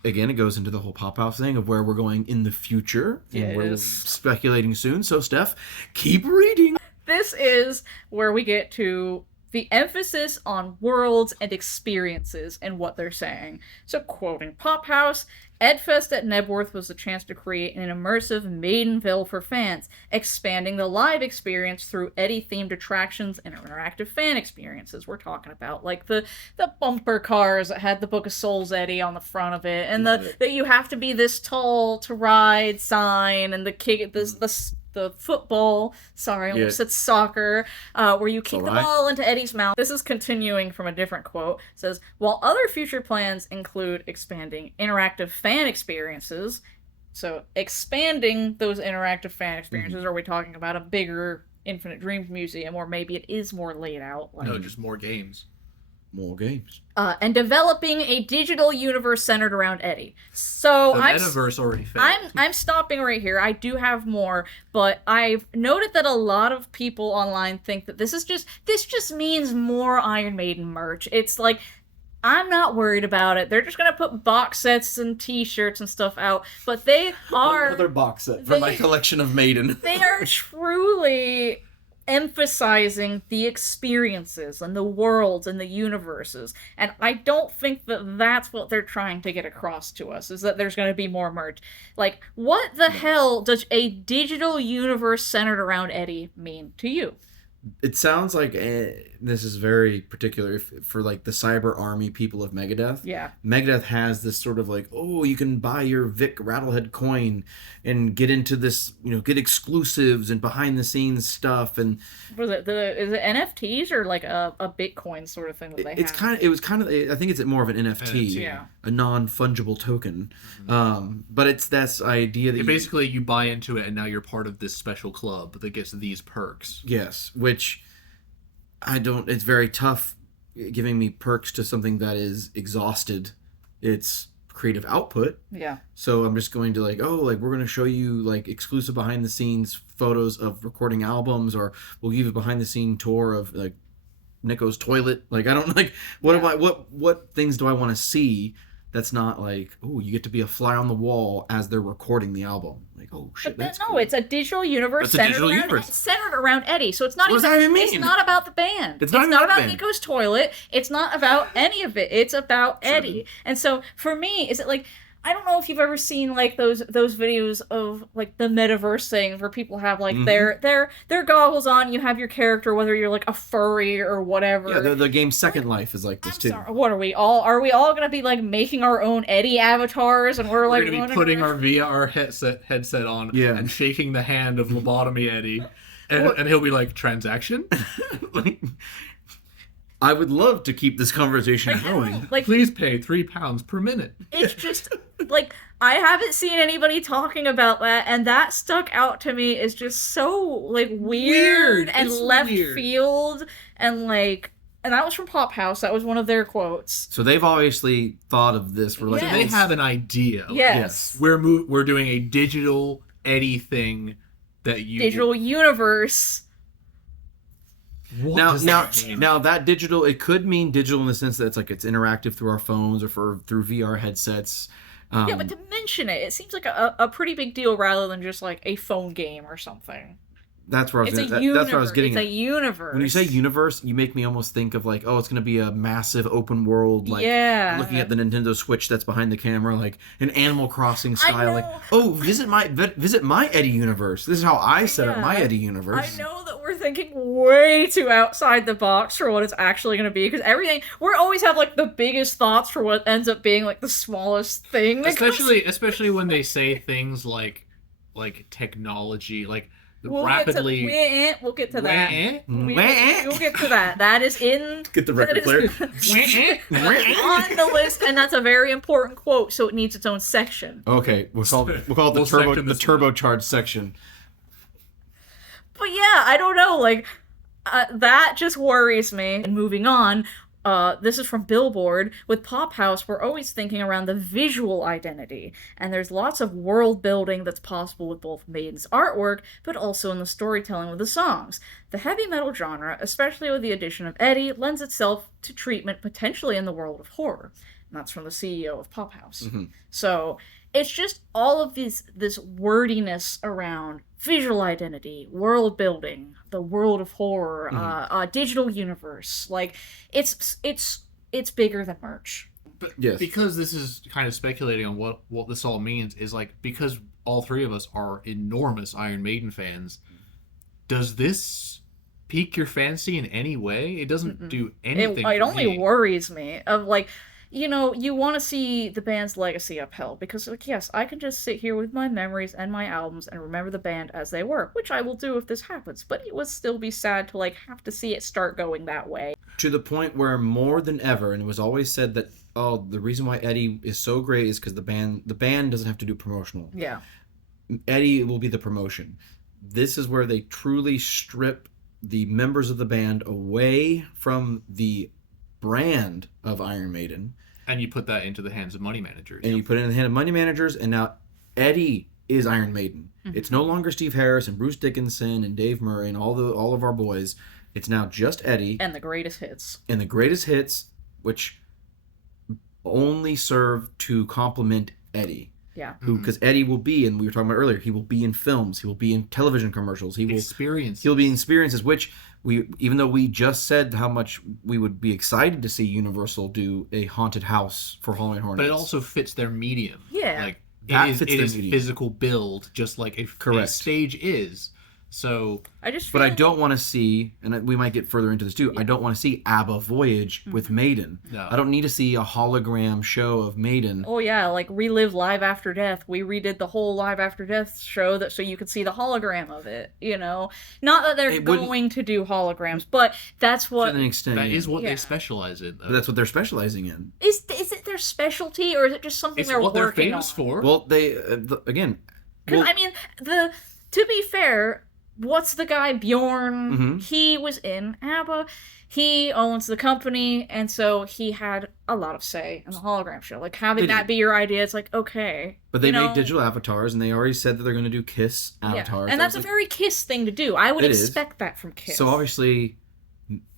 again, it goes into the whole Pophouse thing of where we're going in the future. And where we're speculating soon. So, Steph, keep reading. This is where we get to the emphasis on worlds and experiences and what they're saying. So, quoting Pophouse, Edfest at Nebworth was the chance to create an immersive Maidenville for fans, expanding the live experience through Eddie-themed attractions and interactive fan experiences. We're talking about, like, the bumper cars that had the Book of Souls Eddie on the front of it, and that you have to be this tall to ride sign, and the football, I almost said soccer, where you kick the ball into Eddie's mouth. This is continuing from a different quote. It says, while other future plans include expanding interactive fan experiences, so expanding those interactive fan experiences, are we talking about a bigger Infinite Dreams museum, or maybe it is more laid out? Like, no, just more games. More games. And developing a digital universe centered around Eddie. So the metaverse already failed. I'm stopping right here. I do have more, but I've noted that a lot of people online think that this just means more Iron Maiden merch. It's like, I'm not worried about it. They're just gonna put box sets and T-shirts and stuff out, but they are another box set for my collection of Maiden. They are truly emphasizing the experiences and the worlds and the universes, and I don't think that that's what they're trying to get across to us, is that there's going to be more merch. Like, what the hell does a digital universe centered around Eddie mean to you? It sounds like this is very particular for like the cyber army people of Megadeth. Yeah. Megadeth has this sort of like, oh, you can buy your Vic Rattlehead coin and get into this, get exclusives and behind the scenes stuff. And was it is it NFTs or like a Bitcoin sort of thing that they have? I think it's more of an NFT, yeah. A non-fungible token. But that's the idea that basically you buy into it and now you're part of this special club that gets these perks. Yes, which it's very tough giving me perks to something that is exhausted its creative output. Yeah. So I'm just going to like, oh, like we're going to show you like exclusive behind the scenes photos of recording albums, or we'll give you a behind the scene tour of like Nico's toilet. Like I don't like what things do I want to see that's not like, oh, you get to be a fly on the wall as they're recording the album. Like, oh shit, But that's no, cool. it's a digital universe It's a digital universe. centered around Eddie. So it's not What even does that even mean? It's not about the band. It's not about the band. Nico's toilet. It's not about any of it. It's about Eddie. And so for me, is it like, I don't know if you've ever seen like those videos of like the metaverse things where people have like their goggles on, you have your character, whether you're like a furry or whatever. Yeah, the game Second Life is like this too. Sorry, what are we all gonna be like making our own Eddie avatars, and we're like We're gonna be putting our VR headset on and shaking the hand of Lobotomy Eddie, and he'll be like, transaction? Like, I would love to keep this conversation going. Like, please pay £3 per minute. It's just like, I haven't seen anybody talking about that, and that stuck out to me as just so like weird and it's left weird. field, and like, and that was from Pophouse. That was one of their quotes. So they've obviously thought of this. For like, Yes. They have an idea. Yes. We're doing a digital Eddie thing that you Digital universe. What Now, does now, that mean? now that digital, it could mean digital in the sense that it's interactive through our phones or through VR headsets. Yeah, but to mention it seems like a pretty big deal rather than just like a phone game or something. That's where I was. It's a That's universe. what I was getting It's at. a universe. When you say universe, you make me almost think of like, oh, it's going to be a massive open world, like looking at the Nintendo Switch that's behind the camera, like an Animal Crossing style, like, oh, visit my Eddie universe. This is how I set up my Eddie universe. I know that we're thinking way too outside the box for what it's actually going to be, because we always have like the biggest thoughts for what ends up being like the smallest thing. that comes- especially when they say things like technology, like we'll rapidly. We'll get to that. We'll We'll get to that. That is in. Get the record player. On the list, and that's a very important quote, so it needs its own section. Okay, we'll call it We'll the section this turbocharged section. But yeah, I don't know, like, that just worries me. And moving on, this is from Billboard. With Pophouse, we're always thinking around the visual identity, and there's lots of world building that's possible with both Maiden's artwork, but also in the storytelling with the songs. The heavy metal genre, especially with the addition of Eddie, lends itself to treatment potentially in the world of horror. And that's from the CEO of Pophouse. Mm-hmm. So it's just all of this wordiness around visual identity, world building, the world of horror, digital universe. Like, it's bigger than merch. But Yes. because this is kind of speculating on what this all means, is like, because all three of us are enormous Iron Maiden fans, does this pique your fancy in any way? It doesn't do anything. It for only me. worries me of like, you know, you want to see the band's legacy upheld, because like, yes, I can just sit here with my memories and my albums and remember the band as they were, which I will do if this happens, but it would still be sad to like have to see it start going that way. To the point where more than ever, and it was always said that, oh, the reason why Eddie is so great is because the band doesn't have to do promotional. Yeah. Eddie will be the promotion. This is where they truly strip the members of the band away from the brand of Iron Maiden. And you put that into the hands of money managers. And you put it in the hand of money managers, and now Eddie is Iron Maiden. Mm-hmm. It's no longer Steve Harris and Bruce Dickinson and Dave Murray and all of our boys. It's now just Eddie. And the greatest hits. And the greatest hits, which only serve to complement Eddie. Yeah. Because Eddie will be, and we were talking about earlier, he will be in films, he will be in television commercials, he'll be in experiences, which even though we just said how much we would be excited to see Universal do a haunted house for Halloween Horror Nights. But it also fits their medium. Yeah. Like, That it fits is their medium. physical build, just like a stage is. So, but I don't want to see, and we might get further into this too, I don't want to see ABBA Voyage with Maiden. No. I don't need to see a hologram show of Maiden. Oh yeah, like Relive Live After Death. We redid the whole Live After Death show so you could see the hologram of it, you know? Not that they're going to do holograms, but that's what... To an extent, that is what they specialize in, though. That's what they're specializing in. Is it their specialty, or is it just something It's they're what working they're famous on? for. Well, they, again... Because, I mean, to be fair, what's the guy, Bjorn? Mm-hmm. He was in ABBA. He owns the company, and so he had a lot of say in the hologram show. Like, having that be your idea, it's like, okay. But they make digital avatars, and they already said that they're going to do Kiss avatars. Yeah. And that's a very Kiss thing to do. I would expect that from Kiss. So obviously,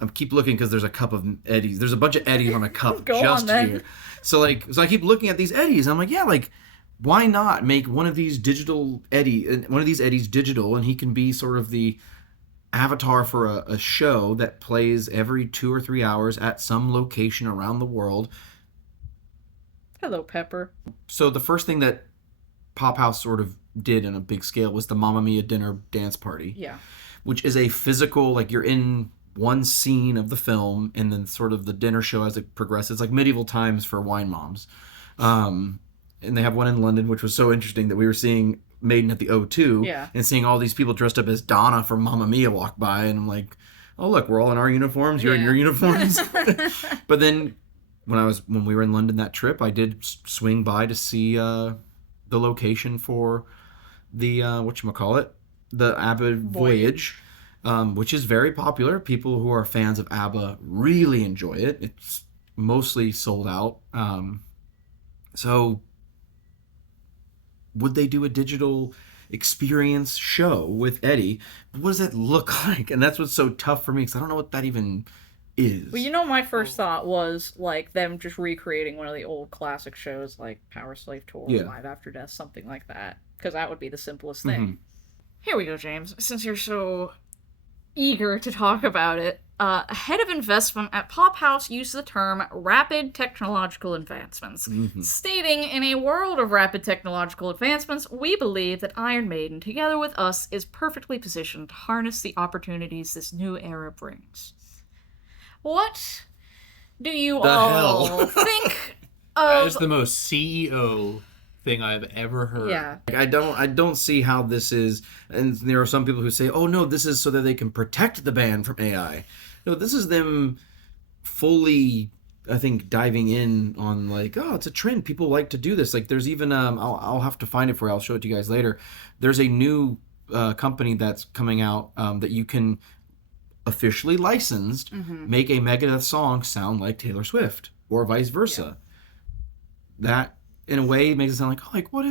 I keep looking because there's a cup of eddies. There's a bunch of eddies on a cup Go just on, then. here. So I keep looking at these eddies. And I'm like, yeah, like, why not make one of these eddies digital, and he can be sort of the avatar for a show that plays every 2 or 3 hours at some location around the world. Hello, Pepper. So the first thing that Pophouse sort of did in a big scale was the Mamma Mia dinner dance party. Yeah. Which is a physical, like, you're in one scene of the film, and then sort of the dinner show as it progresses. It's like medieval times for wine moms. And they have one in London, which was so interesting that we were seeing Maiden at the O2 and seeing all these people dressed up as Donna from Mamma Mia walk by, and I'm like, oh, look, we're all in our uniforms, you're in your uniforms. But then when we were in London that trip, I did swing by to see the location for the whatchamacallit, the ABBA Voyage, which is very popular. People who are fans of ABBA really enjoy it. It's mostly sold out. So would they do a digital experience show with Eddie? What does that look like? And that's what's so tough for me, because I don't know what that even is. Well, my first thought was like them just recreating one of the old classic shows, like Power Slave Tour, Live After Death, something like that, because that would be the simplest thing. Mm-hmm. Here we go, James. Since you're so eager to talk about it, a head of investment at Pophouse used the term rapid technological advancements, stating, in a world of rapid technological advancements, we believe that Iron Maiden, together with us, is perfectly positioned to harness the opportunities this new era brings. What do you all think of... That is the most CEO thing I've ever heard. Yeah. I don't see how this is, and there are some people who say, oh no, this is so that they can protect the band from AI. No, this is them fully, I think, diving in on like, oh, it's a trend. People like to do this. Like, there's even I'll have to find it for you. I'll show it to you guys later. There's a new company that's coming out that you can officially licensed make a Megadeth song sound like Taylor Swift or vice versa. Yeah. That in a way makes it sound like, oh, like what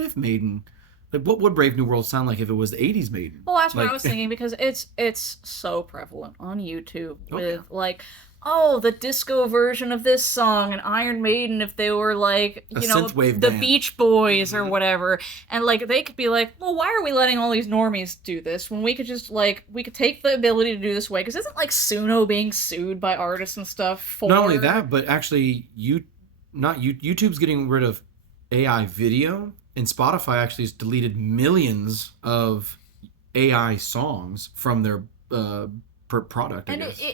if Maiden, like what would Brave New World sound like if it was the 80s Maiden? Well, that's what I was thinking, because it's so prevalent on YouTube with like, oh, the disco version of this song, and Iron Maiden if they were like, the band. Beach Boys or whatever. And like they could be like, well, why are we letting all these normies do this when we could just like, we could take the ability to do this way? Because isn't like Suno being sued by artists and stuff for... Not only that, but actually YouTube's getting rid of AI video, and Spotify actually has deleted millions of AI songs from their product,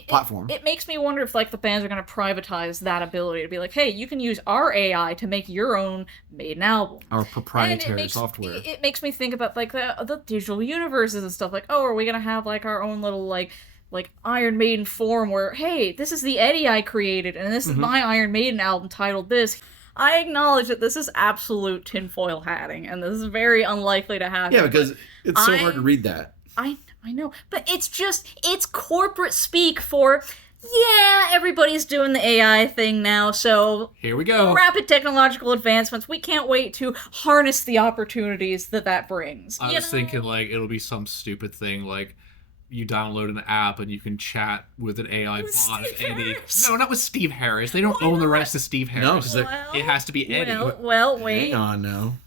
platform. It makes me wonder if like the bands are going to privatize that ability to be like, hey, you can use our AI to make your own Maiden album. Our proprietary software. It makes me think about like the digital universes and stuff. Like, oh, are we going to have like our own little like Iron Maiden forum where, hey, this is the Eddie I created, and this is my Iron Maiden album titled this. I acknowledge that this is absolute tinfoil hatting, and this is very unlikely to happen. Yeah, because it's so hard to read that. I know, but it's corporate speak for, yeah, everybody's doing the AI thing now, so... Here we go. Rapid technological advancements. We can't wait to harness the opportunities that brings. I was thinking, like, it'll be some stupid thing, like, you download an app and you can chat with an AI bot of Eddie. No, not with Steve Harris. They don't own the rights to Steve Harris. No, it has to be Eddie. Well, wait. Hang on now.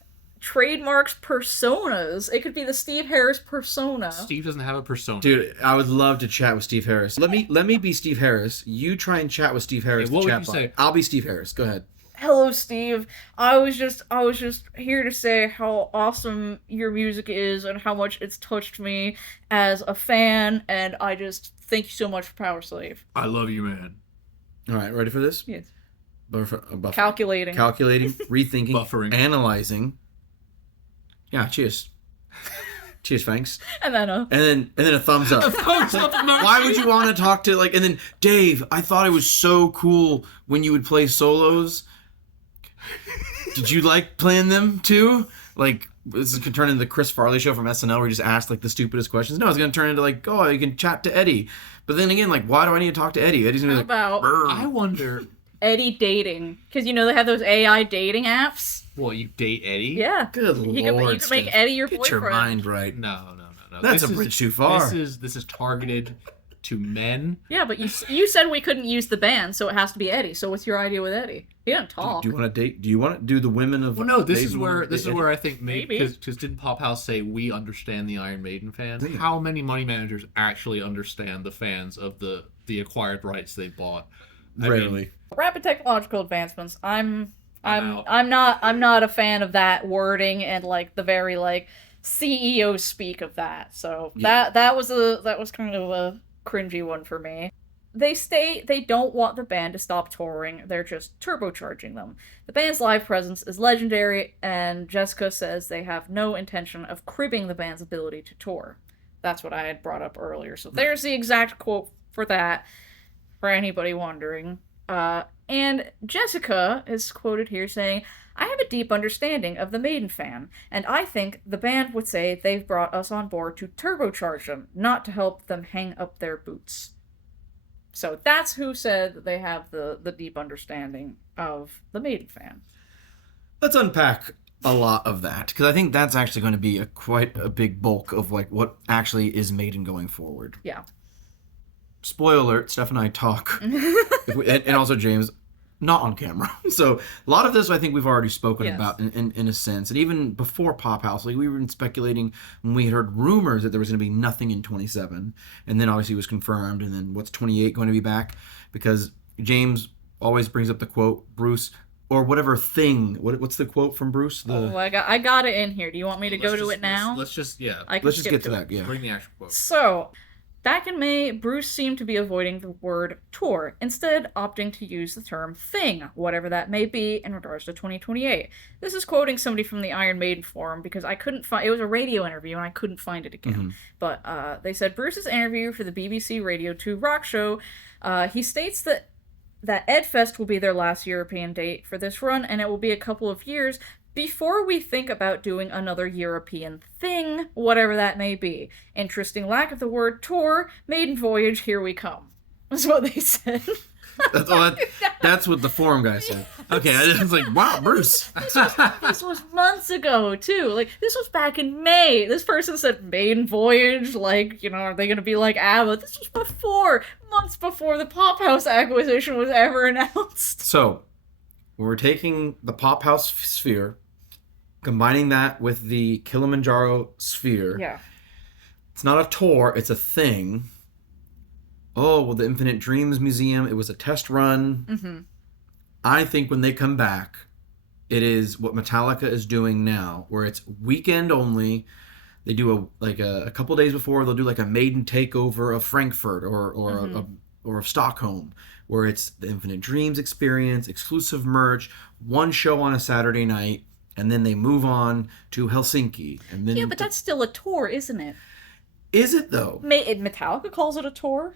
Trademarks personas. It could be the Steve Harris persona. Steve doesn't have a persona. Dude, I would love to chat with Steve Harris. Let me be Steve Harris. You try and chat with Steve Harris. Hey, what would you say? I'll be Steve Harris. Go ahead. Hello, Steve. I was just here to say how awesome your music is and how much it's touched me as a fan, and I just thank you so much for Power Slave. I love you, man. All right, ready for this? Yes. Calculating, rethinking, buffering, analyzing. Yeah, cheers. Cheers, thanks. And then a thumbs up. Why would you want to talk to and then Dave, I thought it was so cool when you would play solos. Did you like playing them too? Like, this is going to turn into the Chris Farley show from SNL where he just asked like the stupidest questions. No, it's going to turn into like, oh, you can chat to Eddie. But then again, like, why do I need to talk to Eddie? Eddie's going to be like, about "Brr." I wonder. Eddie dating? Because they have those AI dating apps. Well, you date Eddie? Yeah. Good You Lord, can make Steph. Eddie your Get boyfriend. your mind right. No. That's This a bridge too far. This is targeted to men. Yeah, but you said we couldn't use the band, so it has to be Eddie. So what's your idea with Eddie? He doesn't talk. Do you want to date? Do you want to do the women of? Well, no. This Maiden is where I think Maybe. because didn't Pophouse say we understand the Iron Maiden fans? Yeah. How many money managers actually understand the fans of the acquired rights they bought? I mean, Rarely. Rapid technological advancements. I'm out. not a fan of that wording and like the very like CEO speak of that. So Yeah. that was kind of a cringy one for me. They state they don't want the band to stop touring, they're just turbocharging them. The band's live presence is legendary, and Jessica says they have no intention of cribbing the band's ability to tour. That's what I had brought up earlier. So there's the exact quote for that, for anybody wondering. And Jessica is quoted here saying, I have a deep understanding of the Maiden fan, and I think the band would say they've brought us on board to turbocharge them, not to help them hang up their boots. So that's who said that they have the deep understanding of the Maiden fan. Let's unpack a lot of that, because I think that's actually going to be quite a big bulk of like what actually is Maiden going forward. Yeah. Spoiler alert: Steph and I talk, and also James, not on camera. So a lot of this I think we've already spoken Yes. about in a sense, and even before Pophouse, like we were speculating when we heard rumors that there was going to be nothing in 27, and then obviously it was confirmed, and then what's 28 going to be back? Because James always brings up the quote, Bruce. Or whatever thing. What's the quote from Bruce? Oh, I got it in here. Do you want me to go to it now? Let's just I can Let's just skip get to it. that. Yeah. bring the actual quote. So, back in May, Bruce seemed to be avoiding the word tour, instead opting to use the term thing, whatever that may be, in regards to 2028. This is quoting somebody from the Iron Maiden forum because I couldn't find it. Was a radio interview and I couldn't find it again. But they said Bruce's interview for the BBC Radio 2 rock show, he states that Edfest will be their last European date for this run, and it will be a couple of years before we think about doing another European thing, whatever that may be. Interesting lack of the word tour, maiden voyage, here we come. That's what they said. That's what the forum guy said. Okay, I was like, wow, Bruce. This was months ago, too. Like, this was back in May. This person said maiden voyage, like, are they going to be like ABBA? This was months before the Pophouse acquisition was ever announced. So, we're taking the Pophouse sphere, combining that with the Kilimanjaro sphere. Yeah. It's not a tour, it's a thing. Oh, well, the Infinite Dreams Museum, it was a test run. Mm-hmm. I think when they come back, it is what Metallica is doing now, where it's weekend only. They do a couple days before, they'll do like a maiden takeover of Frankfurt or of Stockholm, where it's the Infinite Dreams experience, exclusive merch, one show on a Saturday night, and then they move on to Helsinki. And then Yeah, but that's still a tour, isn't it? Is it though? Metallica calls it a tour.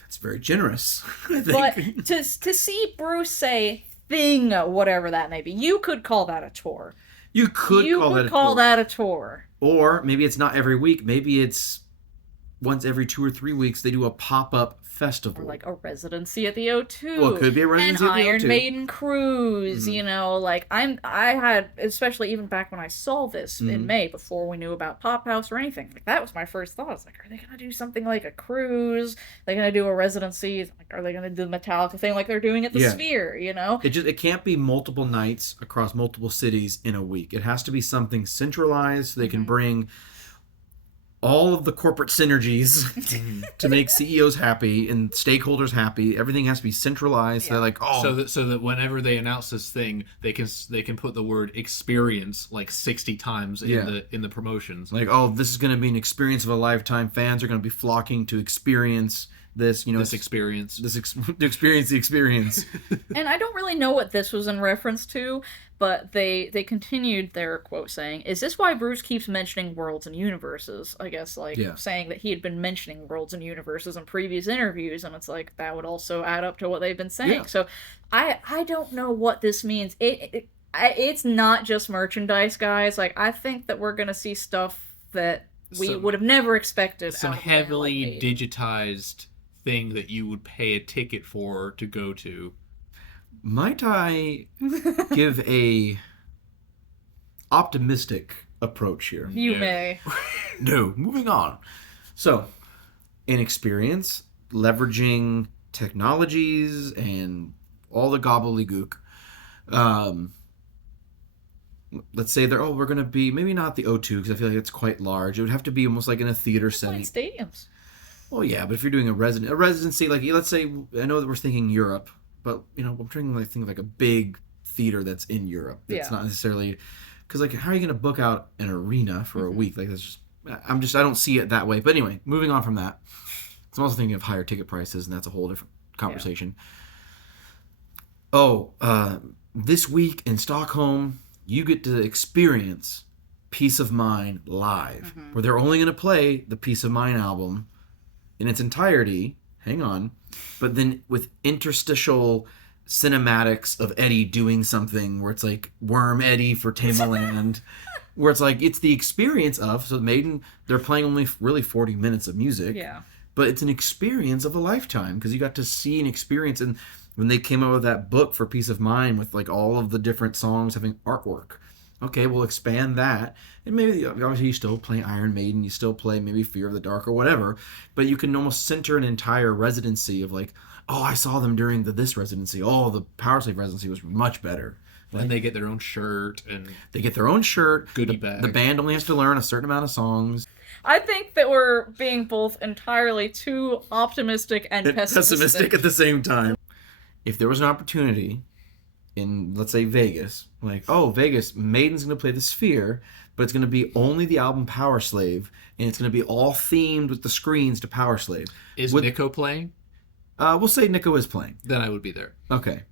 That's very generous, I think. But to see Bruce say thing, whatever that may be, you could call that a tour. You could call that a tour. Or maybe it's not every week. Maybe it's once every 2 or 3 weeks they do a pop-up festival. Or like a residency at the O2. Well, it could be a residency an at the Iron O2. Maiden cruise, like I had, especially even back when I saw this in May, before we knew about Pophouse or anything, like that was my first thought. I was like, are they gonna do something like a cruise? Are they gonna do a residency? Like, are they gonna do the Metallica thing like they're doing at the Sphere? It can't be multiple nights across multiple cities in a week. It has to be something centralized so they can bring all of the corporate synergies to make CEOs happy and stakeholders happy. Everything has to be centralized. They're like, so that whenever they announce this thing, they can put the word experience like 60 times in the promotions. Like, this is going to be an experience of a lifetime. Fans are going to be flocking to experience this. To experience the experience. And I don't really know what this was in reference to, but they continued their quote saying, "Is this why Bruce keeps mentioning worlds and universes?" I guess, saying that he had been mentioning worlds and universes in previous interviews, and it's like, that would also add up to what they've been saying. Yeah. So I don't know what this means. it's not just merchandise, guys. Like, I think that we're gonna see stuff that we would have never expected. Some out of a band heavily like Maiden. digitized thing that you would pay a ticket for to go to. Might I give a optimistic approach here? You Yeah. may. No, moving on. So, inexperience, leveraging technologies and all the gobbledygook. Let's say we're going to be, maybe not the O2 because I feel like it's quite large. It would have to be almost like in a theater setting. Stadiums. Well, yeah, but if you're doing a residency, like let's say, I know that we're thinking Europe, but I'm trying to think of like a big theater that's in Europe. It's not necessarily, because like how are you going to book out an arena for a week? Like that's I don't see it that way. But anyway, moving on from that, I'm also thinking of higher ticket prices, and that's a whole different conversation. Yeah. Oh, this week in Stockholm, you get to experience Peace of Mind live, where they're only going to play the Peace of Mind album in its entirety. Hang on. But then with interstitial cinematics of Eddie doing something where it's like Worm Eddie for Tamerland, where it's like it's the experience of, so Maiden, they're playing only really 40 minutes of music. Yeah. But it's an experience of a lifetime because you got to see and experience. And when they came out with that book for Peace of Mind with like all of the different songs having artwork, okay, we'll expand that. And maybe, obviously, you still play Iron Maiden, you still play maybe Fear of the Dark or whatever, but you can almost center an entire residency of like, oh, I saw them during this residency. Oh, the Power Slave residency was much better. And they get their own shirt and They get their own shirt. goodie bag. The band only has to learn a certain amount of songs. I think that we're being both entirely too optimistic and pessimistic. At the same time. If there was an opportunity in, let's say, Vegas, like, oh, Vegas, Maiden's going to play the Sphere, but it's going to be only the album Power Slave, and it's going to be all themed with the screens to Power Slave. Is Nico playing? We'll say Nico is playing. Then I would be there. Okay,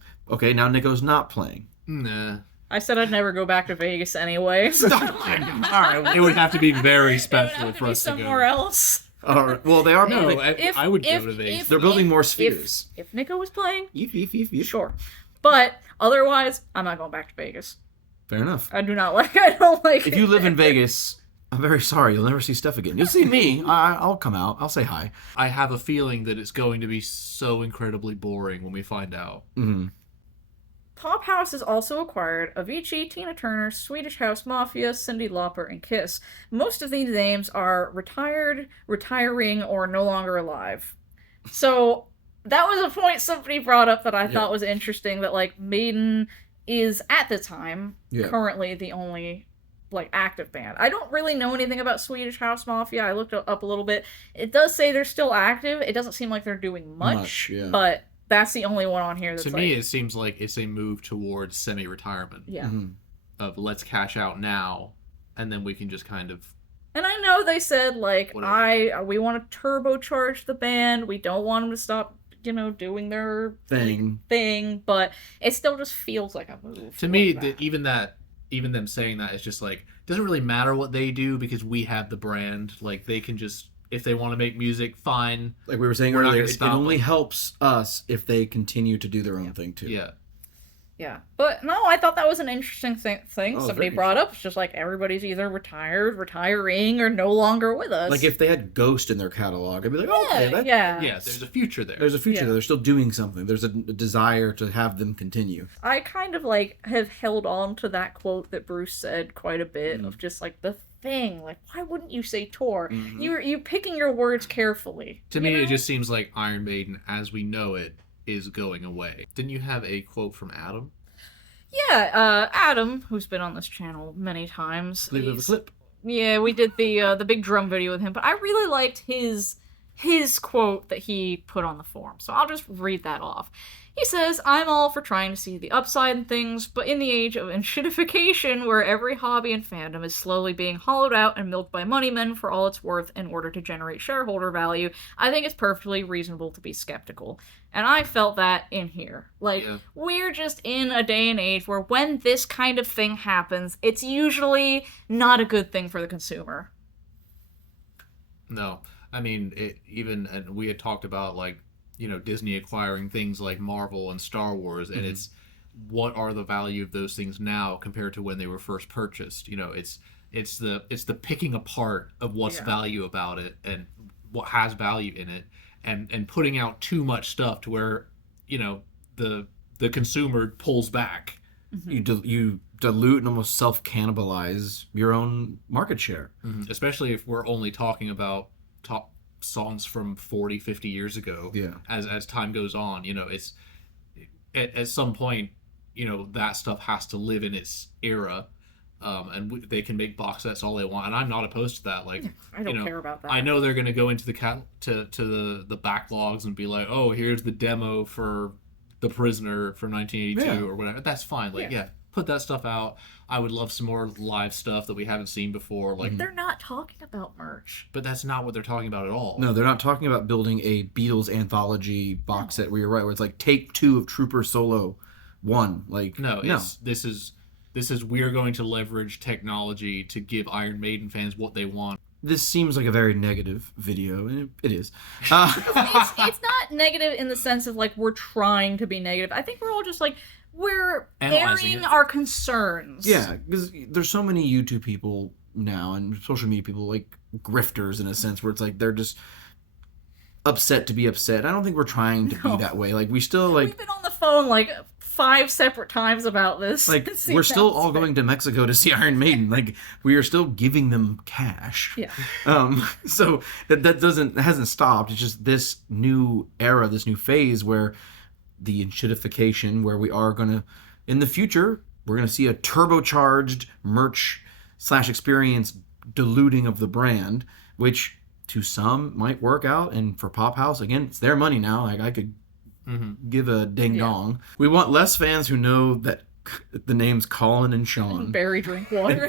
now Nico's not playing. Nah. I said I'd never go back to Vegas anyway. All right, it would have to be very special for us to go. Somewhere else. All right. Well, they are No, building. I would go to Vegas. They're building more spheres. If Nico was playing, Yep. sure. But otherwise, I'm not going back to Vegas. Fair enough. I don't like If you live in Vegas, I'm very sorry. You'll never see Steph again. You'll see me. I'll come out. I'll say hi. I have a feeling that it's going to be so incredibly boring when we find out. Mm-hmm. Pophouse has also acquired Avicii, Tina Turner, Swedish House Mafia, Cyndi Lauper, and Kiss. Most of these names are retired, retiring, or no longer alive. So that was a point somebody brought up that I thought was interesting, that like Maiden is at the time currently the only like active band. I don't really know anything about Swedish House Mafia. I looked up a little bit. It does say they're still active. It doesn't seem like they're doing much, but that's the only one on here that's to me, it seems like it's a move towards semi-retirement. Yeah. Mm-hmm. Of let's cash out now, and then we can just kind of... And I know they said, like, Whatever. we want to turbocharge the band. We don't want them to stop, doing their thing. But it still just feels like a move. To me, even them saying that is just like, doesn't really matter what they do because we have the brand. Like, they can just... If they want to make music, fine. Like we were saying earlier, it only helps us if they continue to do their own thing too. Yeah. Yeah. But no, I thought that was an interesting thing Oh, somebody very brought up. It's just like everybody's either retired, retiring, or no longer with us. Like if they had Ghost in their catalog, I'd be like, okay, yeah. There's a future there. There's a future Yeah. there. They're still doing something. There's a desire to have them continue. I kind of like have held on to that quote that Bruce said quite a bit of just like the thing. Like, why wouldn't you say tour? Mhm. You're picking your words carefully. To me, it just seems like Iron Maiden, as we know it, is going away. Didn't you have a quote from Adam? Yeah, Adam, who's been on this channel many times. Leave it a clip. Yeah, we did the big drum video with him, but I really liked his quote that he put on the forum. So I'll just read that off. He says, "I'm all for trying to see the upside in things, but in the age of enshittification, where every hobby and fandom is slowly being hollowed out and milked by money men for all it's worth in order to generate shareholder value, I think it's perfectly reasonable to be skeptical." And I felt that in here. Like, we're just in a day and age where when this kind of thing happens, it's usually not a good thing for the consumer. No. I mean, and we had talked about, like, Disney acquiring things like Marvel and Star Wars, and it's what are the value of those things now compared to when they were first purchased. You know, it's the picking apart of what's value about it and what has value in it, and putting out too much stuff to where, you know, the consumer pulls back. You dilute and almost self-cannibalize your own market share. Especially if we're only talking about top songs from 40, 50 years ago. Yeah. As time goes on, you know, it's at some point, you know, that stuff has to live in its era. And they can make box sets all they want, and I'm not opposed to that. Like, I don't care about that. I know they're going to go into the to the backlogs and be like, oh, here's the demo for The Prisoner for 1982 or whatever. That's fine. Like, put that stuff out. I would love some more live stuff that we haven't seen before. Like, they're not talking about merch. But that's not what they're talking about at all. No, they're not talking about building a Beatles anthology box set where you're right, where it's like take 2 of Trooper Solo 1. Like, this is we are going to leverage technology to give Iron Maiden fans what they want. This seems like a very negative video, and it is. It's not negative in the sense of, like, we're trying to be negative. I think we're all just, like, we're airing our concerns. Yeah, because there's so many YouTube people now, and social media people, like, grifters in a sense, where it's like they're just upset to be upset. I don't think we're trying to be that way. Like, we still, like... We've been on the phone, like... 5 separate times about this. Like, we're still all going to Mexico to see Iron Maiden. Like, we are still giving them cash. Yeah. So that hasn't stopped. It's just this new era, this new phase where the shitification, where we are gonna, in the future, we're gonna see a turbocharged merch / experience diluting of the brand, which to some might work out, and for Pophouse, again, it's their money now. Like, I could give a ding dong. We want less fans who know that the names Colin and Sean, Barry Drinkwater,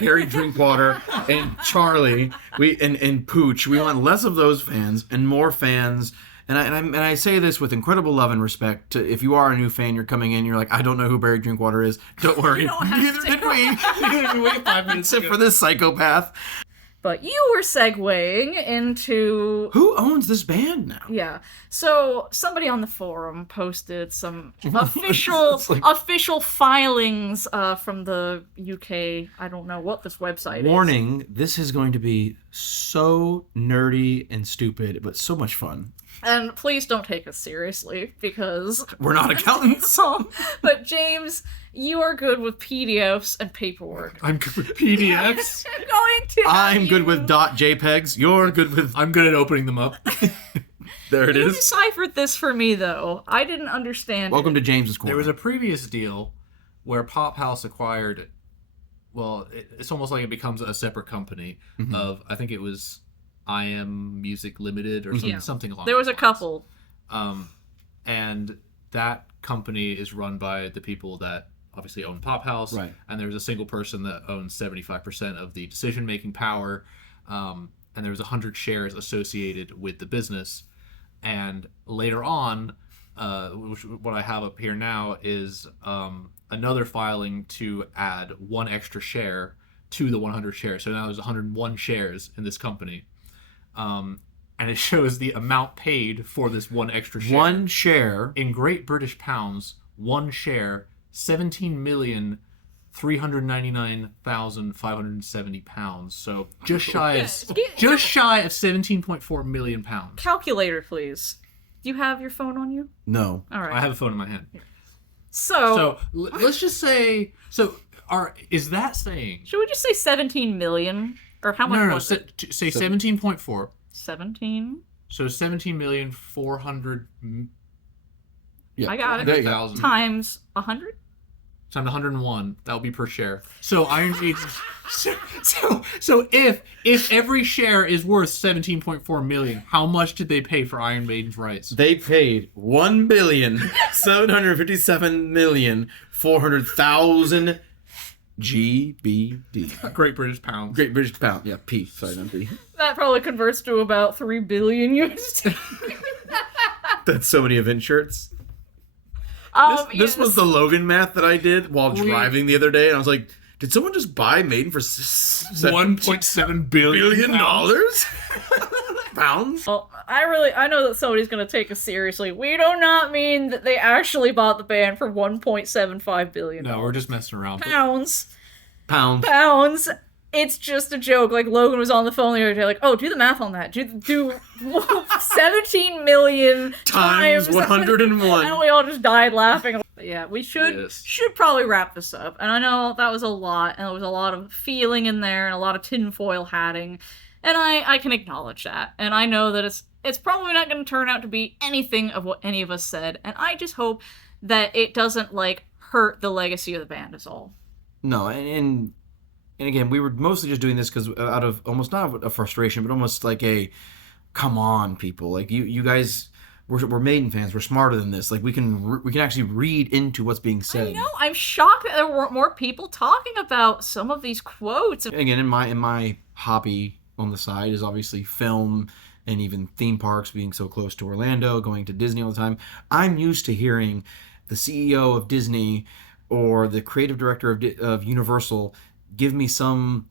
and Charlie, and Pooch. We want less of those fans and more fans. And I say this with incredible love and respect. If you are a new fan, you're coming in, you're like, I don't know who Barry Drinkwater is. Don't worry. Neither did we. Neither did we 5 minutes except for this psychopath. But you were segueing into... Who owns this band now? Yeah. So somebody on the forum posted some official filings from the UK. I don't know what this website is. Warning, this is going to be so nerdy and stupid, but so much fun. And please don't take us seriously, because... We're not accountants. But James, you are good with PDFs and paperwork. I'm good with PDFs. I'm good with .jpegs. You're good with... I'm good at opening them up. There it is. You deciphered this for me, though. I didn't understand Welcome to James's Corner. There was a previous deal where Pophouse acquired... Well, it's almost like it becomes a separate company of... I think it was... IM Music Limited or something along There was a couple. And that company is run by the people that obviously own Pophouse. Right. And there's a single person that owns 75% of the decision-making power. And there's 100 shares associated with the business. And later on, what I have up here now is another filing to add 1 extra share to the 100 shares. So now there's 101 shares in this company. And it shows the amount paid for this 1 extra share. 1 share. In Great British pounds, 1 share, 17,399,570 pounds. So just shy of 17.4 million pounds. Calculator, please. Do you have your phone on you? No. All right. I have a phone in my hand. So let's just say, is that saying... Should we just say 17 million? Or how much was it? Say 17.4. 17? So 17,400,000. Yeah. I got it. There you go. Times 100? Times 101. That would be per share. So Iron Maiden... So if every share is worth 17.4 million, how much did they pay for Iron Maiden's rights? They paid 1,757,400,000 GBD. Great British pounds. Great British pound. Yeah, P. Sorry, not B. That probably converts to about 3 billion USD. That's so many event shirts. This was the Logan math that I did while driving the other day, and I was like, did someone just buy Maiden for $1.7 $1.7 billion? pounds? Well, I know that somebody's gonna take us seriously. We do not mean that they actually bought the band for $1.75 billion. No, we're just messing around. Pounds. Pounds. Pounds. It's just a joke. Like, Logan was on the phone the other day, like, oh, do the math on that. Do 17 million Times 101. And we all just died laughing. But yeah, we should Yes. probably wrap this up. And I know that was a lot, and there was a lot of feeling in there, and a lot of tinfoil hatting. And I can acknowledge that. And I know that it's probably not going to turn out to be anything of what any of us said. And I just hope that it doesn't, like, hurt the legacy of the band is all. No, and again, we were mostly just doing this because out of almost not a frustration, but almost like a, come on, people, like you guys, we're Maiden fans, we're smarter than this. Like we can actually read into what's being said. I know. I'm shocked that there weren't more people talking about some of these quotes. Again, in my hobby on the side is obviously film and even theme parks, being so close to Orlando, going to Disney all the time. I'm used to hearing the CEO of Disney or the creative director of Universal give me some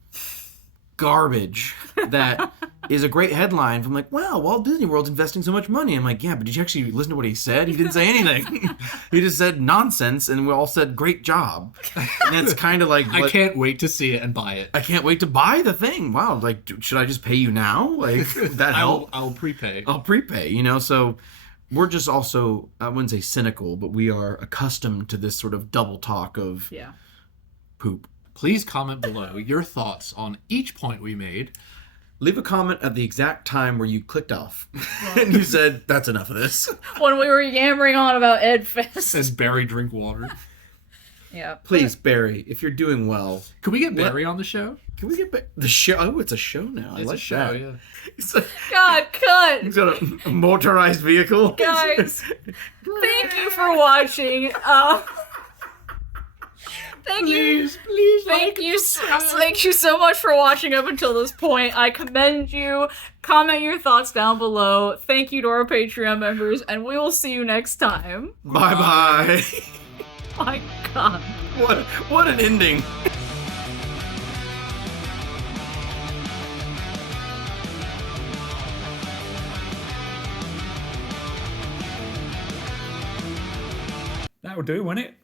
garbage that is a great headline from like, wow, Walt Disney World's investing so much money. I'm like, yeah, but did you actually listen to what he said? He didn't say anything. He just said nonsense, and we all said, great job. And that's kind of like... I can't wait to see it and buy it. I can't wait to buy the thing. Wow, like, should I just pay you now? Like, that help? I'll prepay. I'll prepay, so... We're just also, I wouldn't say cynical, but we are accustomed to this sort of double talk of poop. Please comment below your thoughts on each point we made. Leave a comment at the exact time where you clicked off and you said, that's enough of this. When we were yammering on about Ed Fest. As Barry drink water. Yeah. Please, Barry, if you're doing well. Can we get Barry on the show? Can we get the show? Oh, it's a show now. It's I like a show, that. yeah. God, cut! He's got a motorized vehicle. Guys, thank you for watching. Thank you. Please, Thank you so much for watching up until this point. I commend you. Comment your thoughts down below. Thank you to our Patreon members, and we will see you next time. Bye-bye. My God. What an ending. That'll do, won't it?